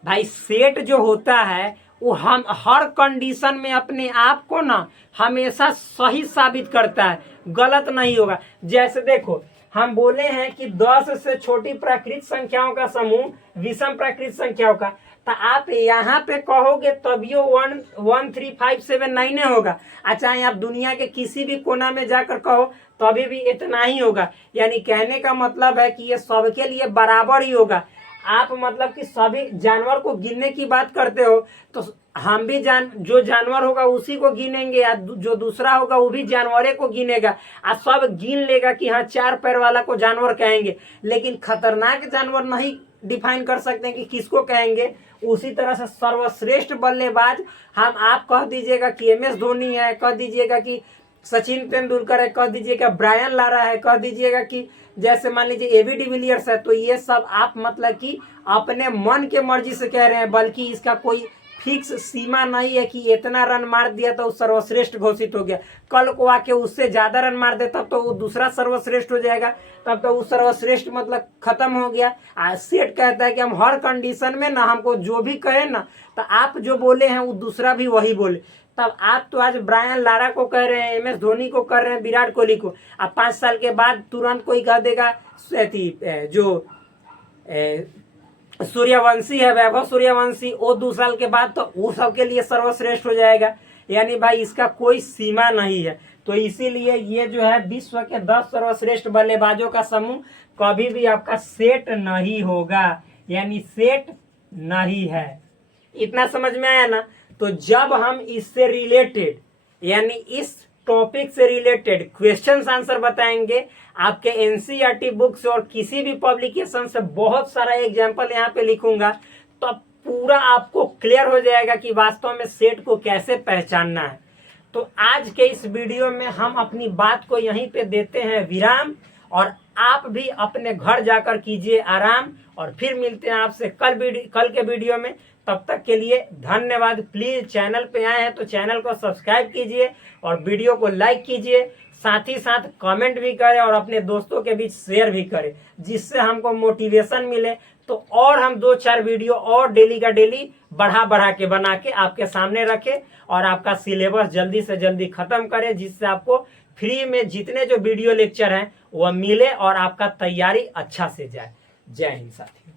भाई सेट जो होता है वो हम हर कंडीशन में अपने आप को ना हमेशा सही साबित करता है, गलत नहीं होगा। जैसे देखो, हम बोले हैं कि 10 से छोटी प्राकृत संख्याओं का समूह विषम प्राकृत संख्याओं का, तो आप यहाँ पे कहोगे तभी 1, 1, 3, 5, 7, 9 होगा। अच्छा, आप दुनिया के किसी भी कोना में जाकर कहो तभी भी इतना ही होगा। यानी कहने का मतलब है कि ये सबके लिए बराबर ही होगा। आप मतलब कि सभी जानवर को गिनने की बात करते हो, तो हम भी जो जानवर होगा उसी को गिनेंगे, या जो दूसरा होगा वो भी जानवरे को गिनेगा, और सब गिन लेगा कि हाँ 4 पैर वाला को जानवर कहेंगे। लेकिन खतरनाक जानवर नहीं डिफाइन कर सकते हैं कि किसको कहेंगे। उसी तरह से सर्वश्रेष्ठ बल्लेबाज हम आप कह दीजिएगा कि MS धोनी है, कह दीजिएगा कि सचिन तेंदुलकर है, कह दीजिएगा ब्रायन लारा है, कह दीजिएगा कि जैसे मान लीजिए AB डिविलियर्स है। तो ये सब आप मतलब कि अपने मन के मर्जी से कह रहे हैं, बल्कि इसका कोई फिक्स सीमा नहीं है कि इतना रन मार दिया तो सर्वश्रेष्ठ घोषित हो गया। कल को आके उससे ज्यादा रन मार दे तब तो वो दूसरा सर्वश्रेष्ठ हो जाएगा, तब तो वो सर्वश्रेष्ठ मतलब खत्म हो गया। सेट कहता है कि हम हर कंडीशन में ना, हमको जो भी कहे ना, तो आप जो बोले हैं वो दूसरा भी वही बोले। तब आप तो आज ब्रायन लारा को कह रहे हैं, MS धोनी को कर रहे हैं, विराट कोहली को। अब 5 साल के बाद तुरंत कोई कह देगा जो सूर्यवंशी है, वैभव सूर्यवंशी, वो 2 साल के बाद तो वो सबके लिए सर्वश्रेष्ठ हो जाएगा। यानी भाई इसका कोई सीमा नहीं है। तो इसीलिए ये जो है विश्व के 10 सर्वश्रेष्ठ बल्लेबाजों का समूह कभी भी आपका सेट नहीं होगा, यानी सेट नहीं है। इतना समझ में आया ना। तो जब हम इससे रिलेटेड यानी इस टॉपिक से रिलेटेड क्वेश्चन आंसर बताएंगे आपके एनसीईआरटी बुक से और किसी भी पब्लिकेशन से, बहुत सारा एग्जाम्पल यहाँ पे लिखूंगा, तो पूरा आपको क्लियर हो जाएगा कि वास्तव में सेट को कैसे पहचानना है। तो आज के इस वीडियो में हम अपनी बात को यहीं पे देते हैं विराम, और आप भी अपने घर जाकर कीजिए आराम, और फिर मिलते हैं आपसे कल के वीडियो में। तब तक के लिए धन्यवाद। प्लीज चैनल पे आए हैं तो चैनल को सब्सक्राइब कीजिए और वीडियो को लाइक कीजिए, साथ ही साथ कमेंट भी करें और अपने दोस्तों के बीच शेयर भी करें, जिससे हमको मोटिवेशन मिले। तो और हम 2-4 वीडियो और डेली का डेली बढ़ा के बना के आपके सामने रखें और आपका सिलेबस जल्दी से जल्दी खत्म करें, जिससे आपको फ्री में जितने जो वीडियो लेक्चर हैं वह मिले और आपका तैयारी अच्छा से जाए। जय हिंद साथियों।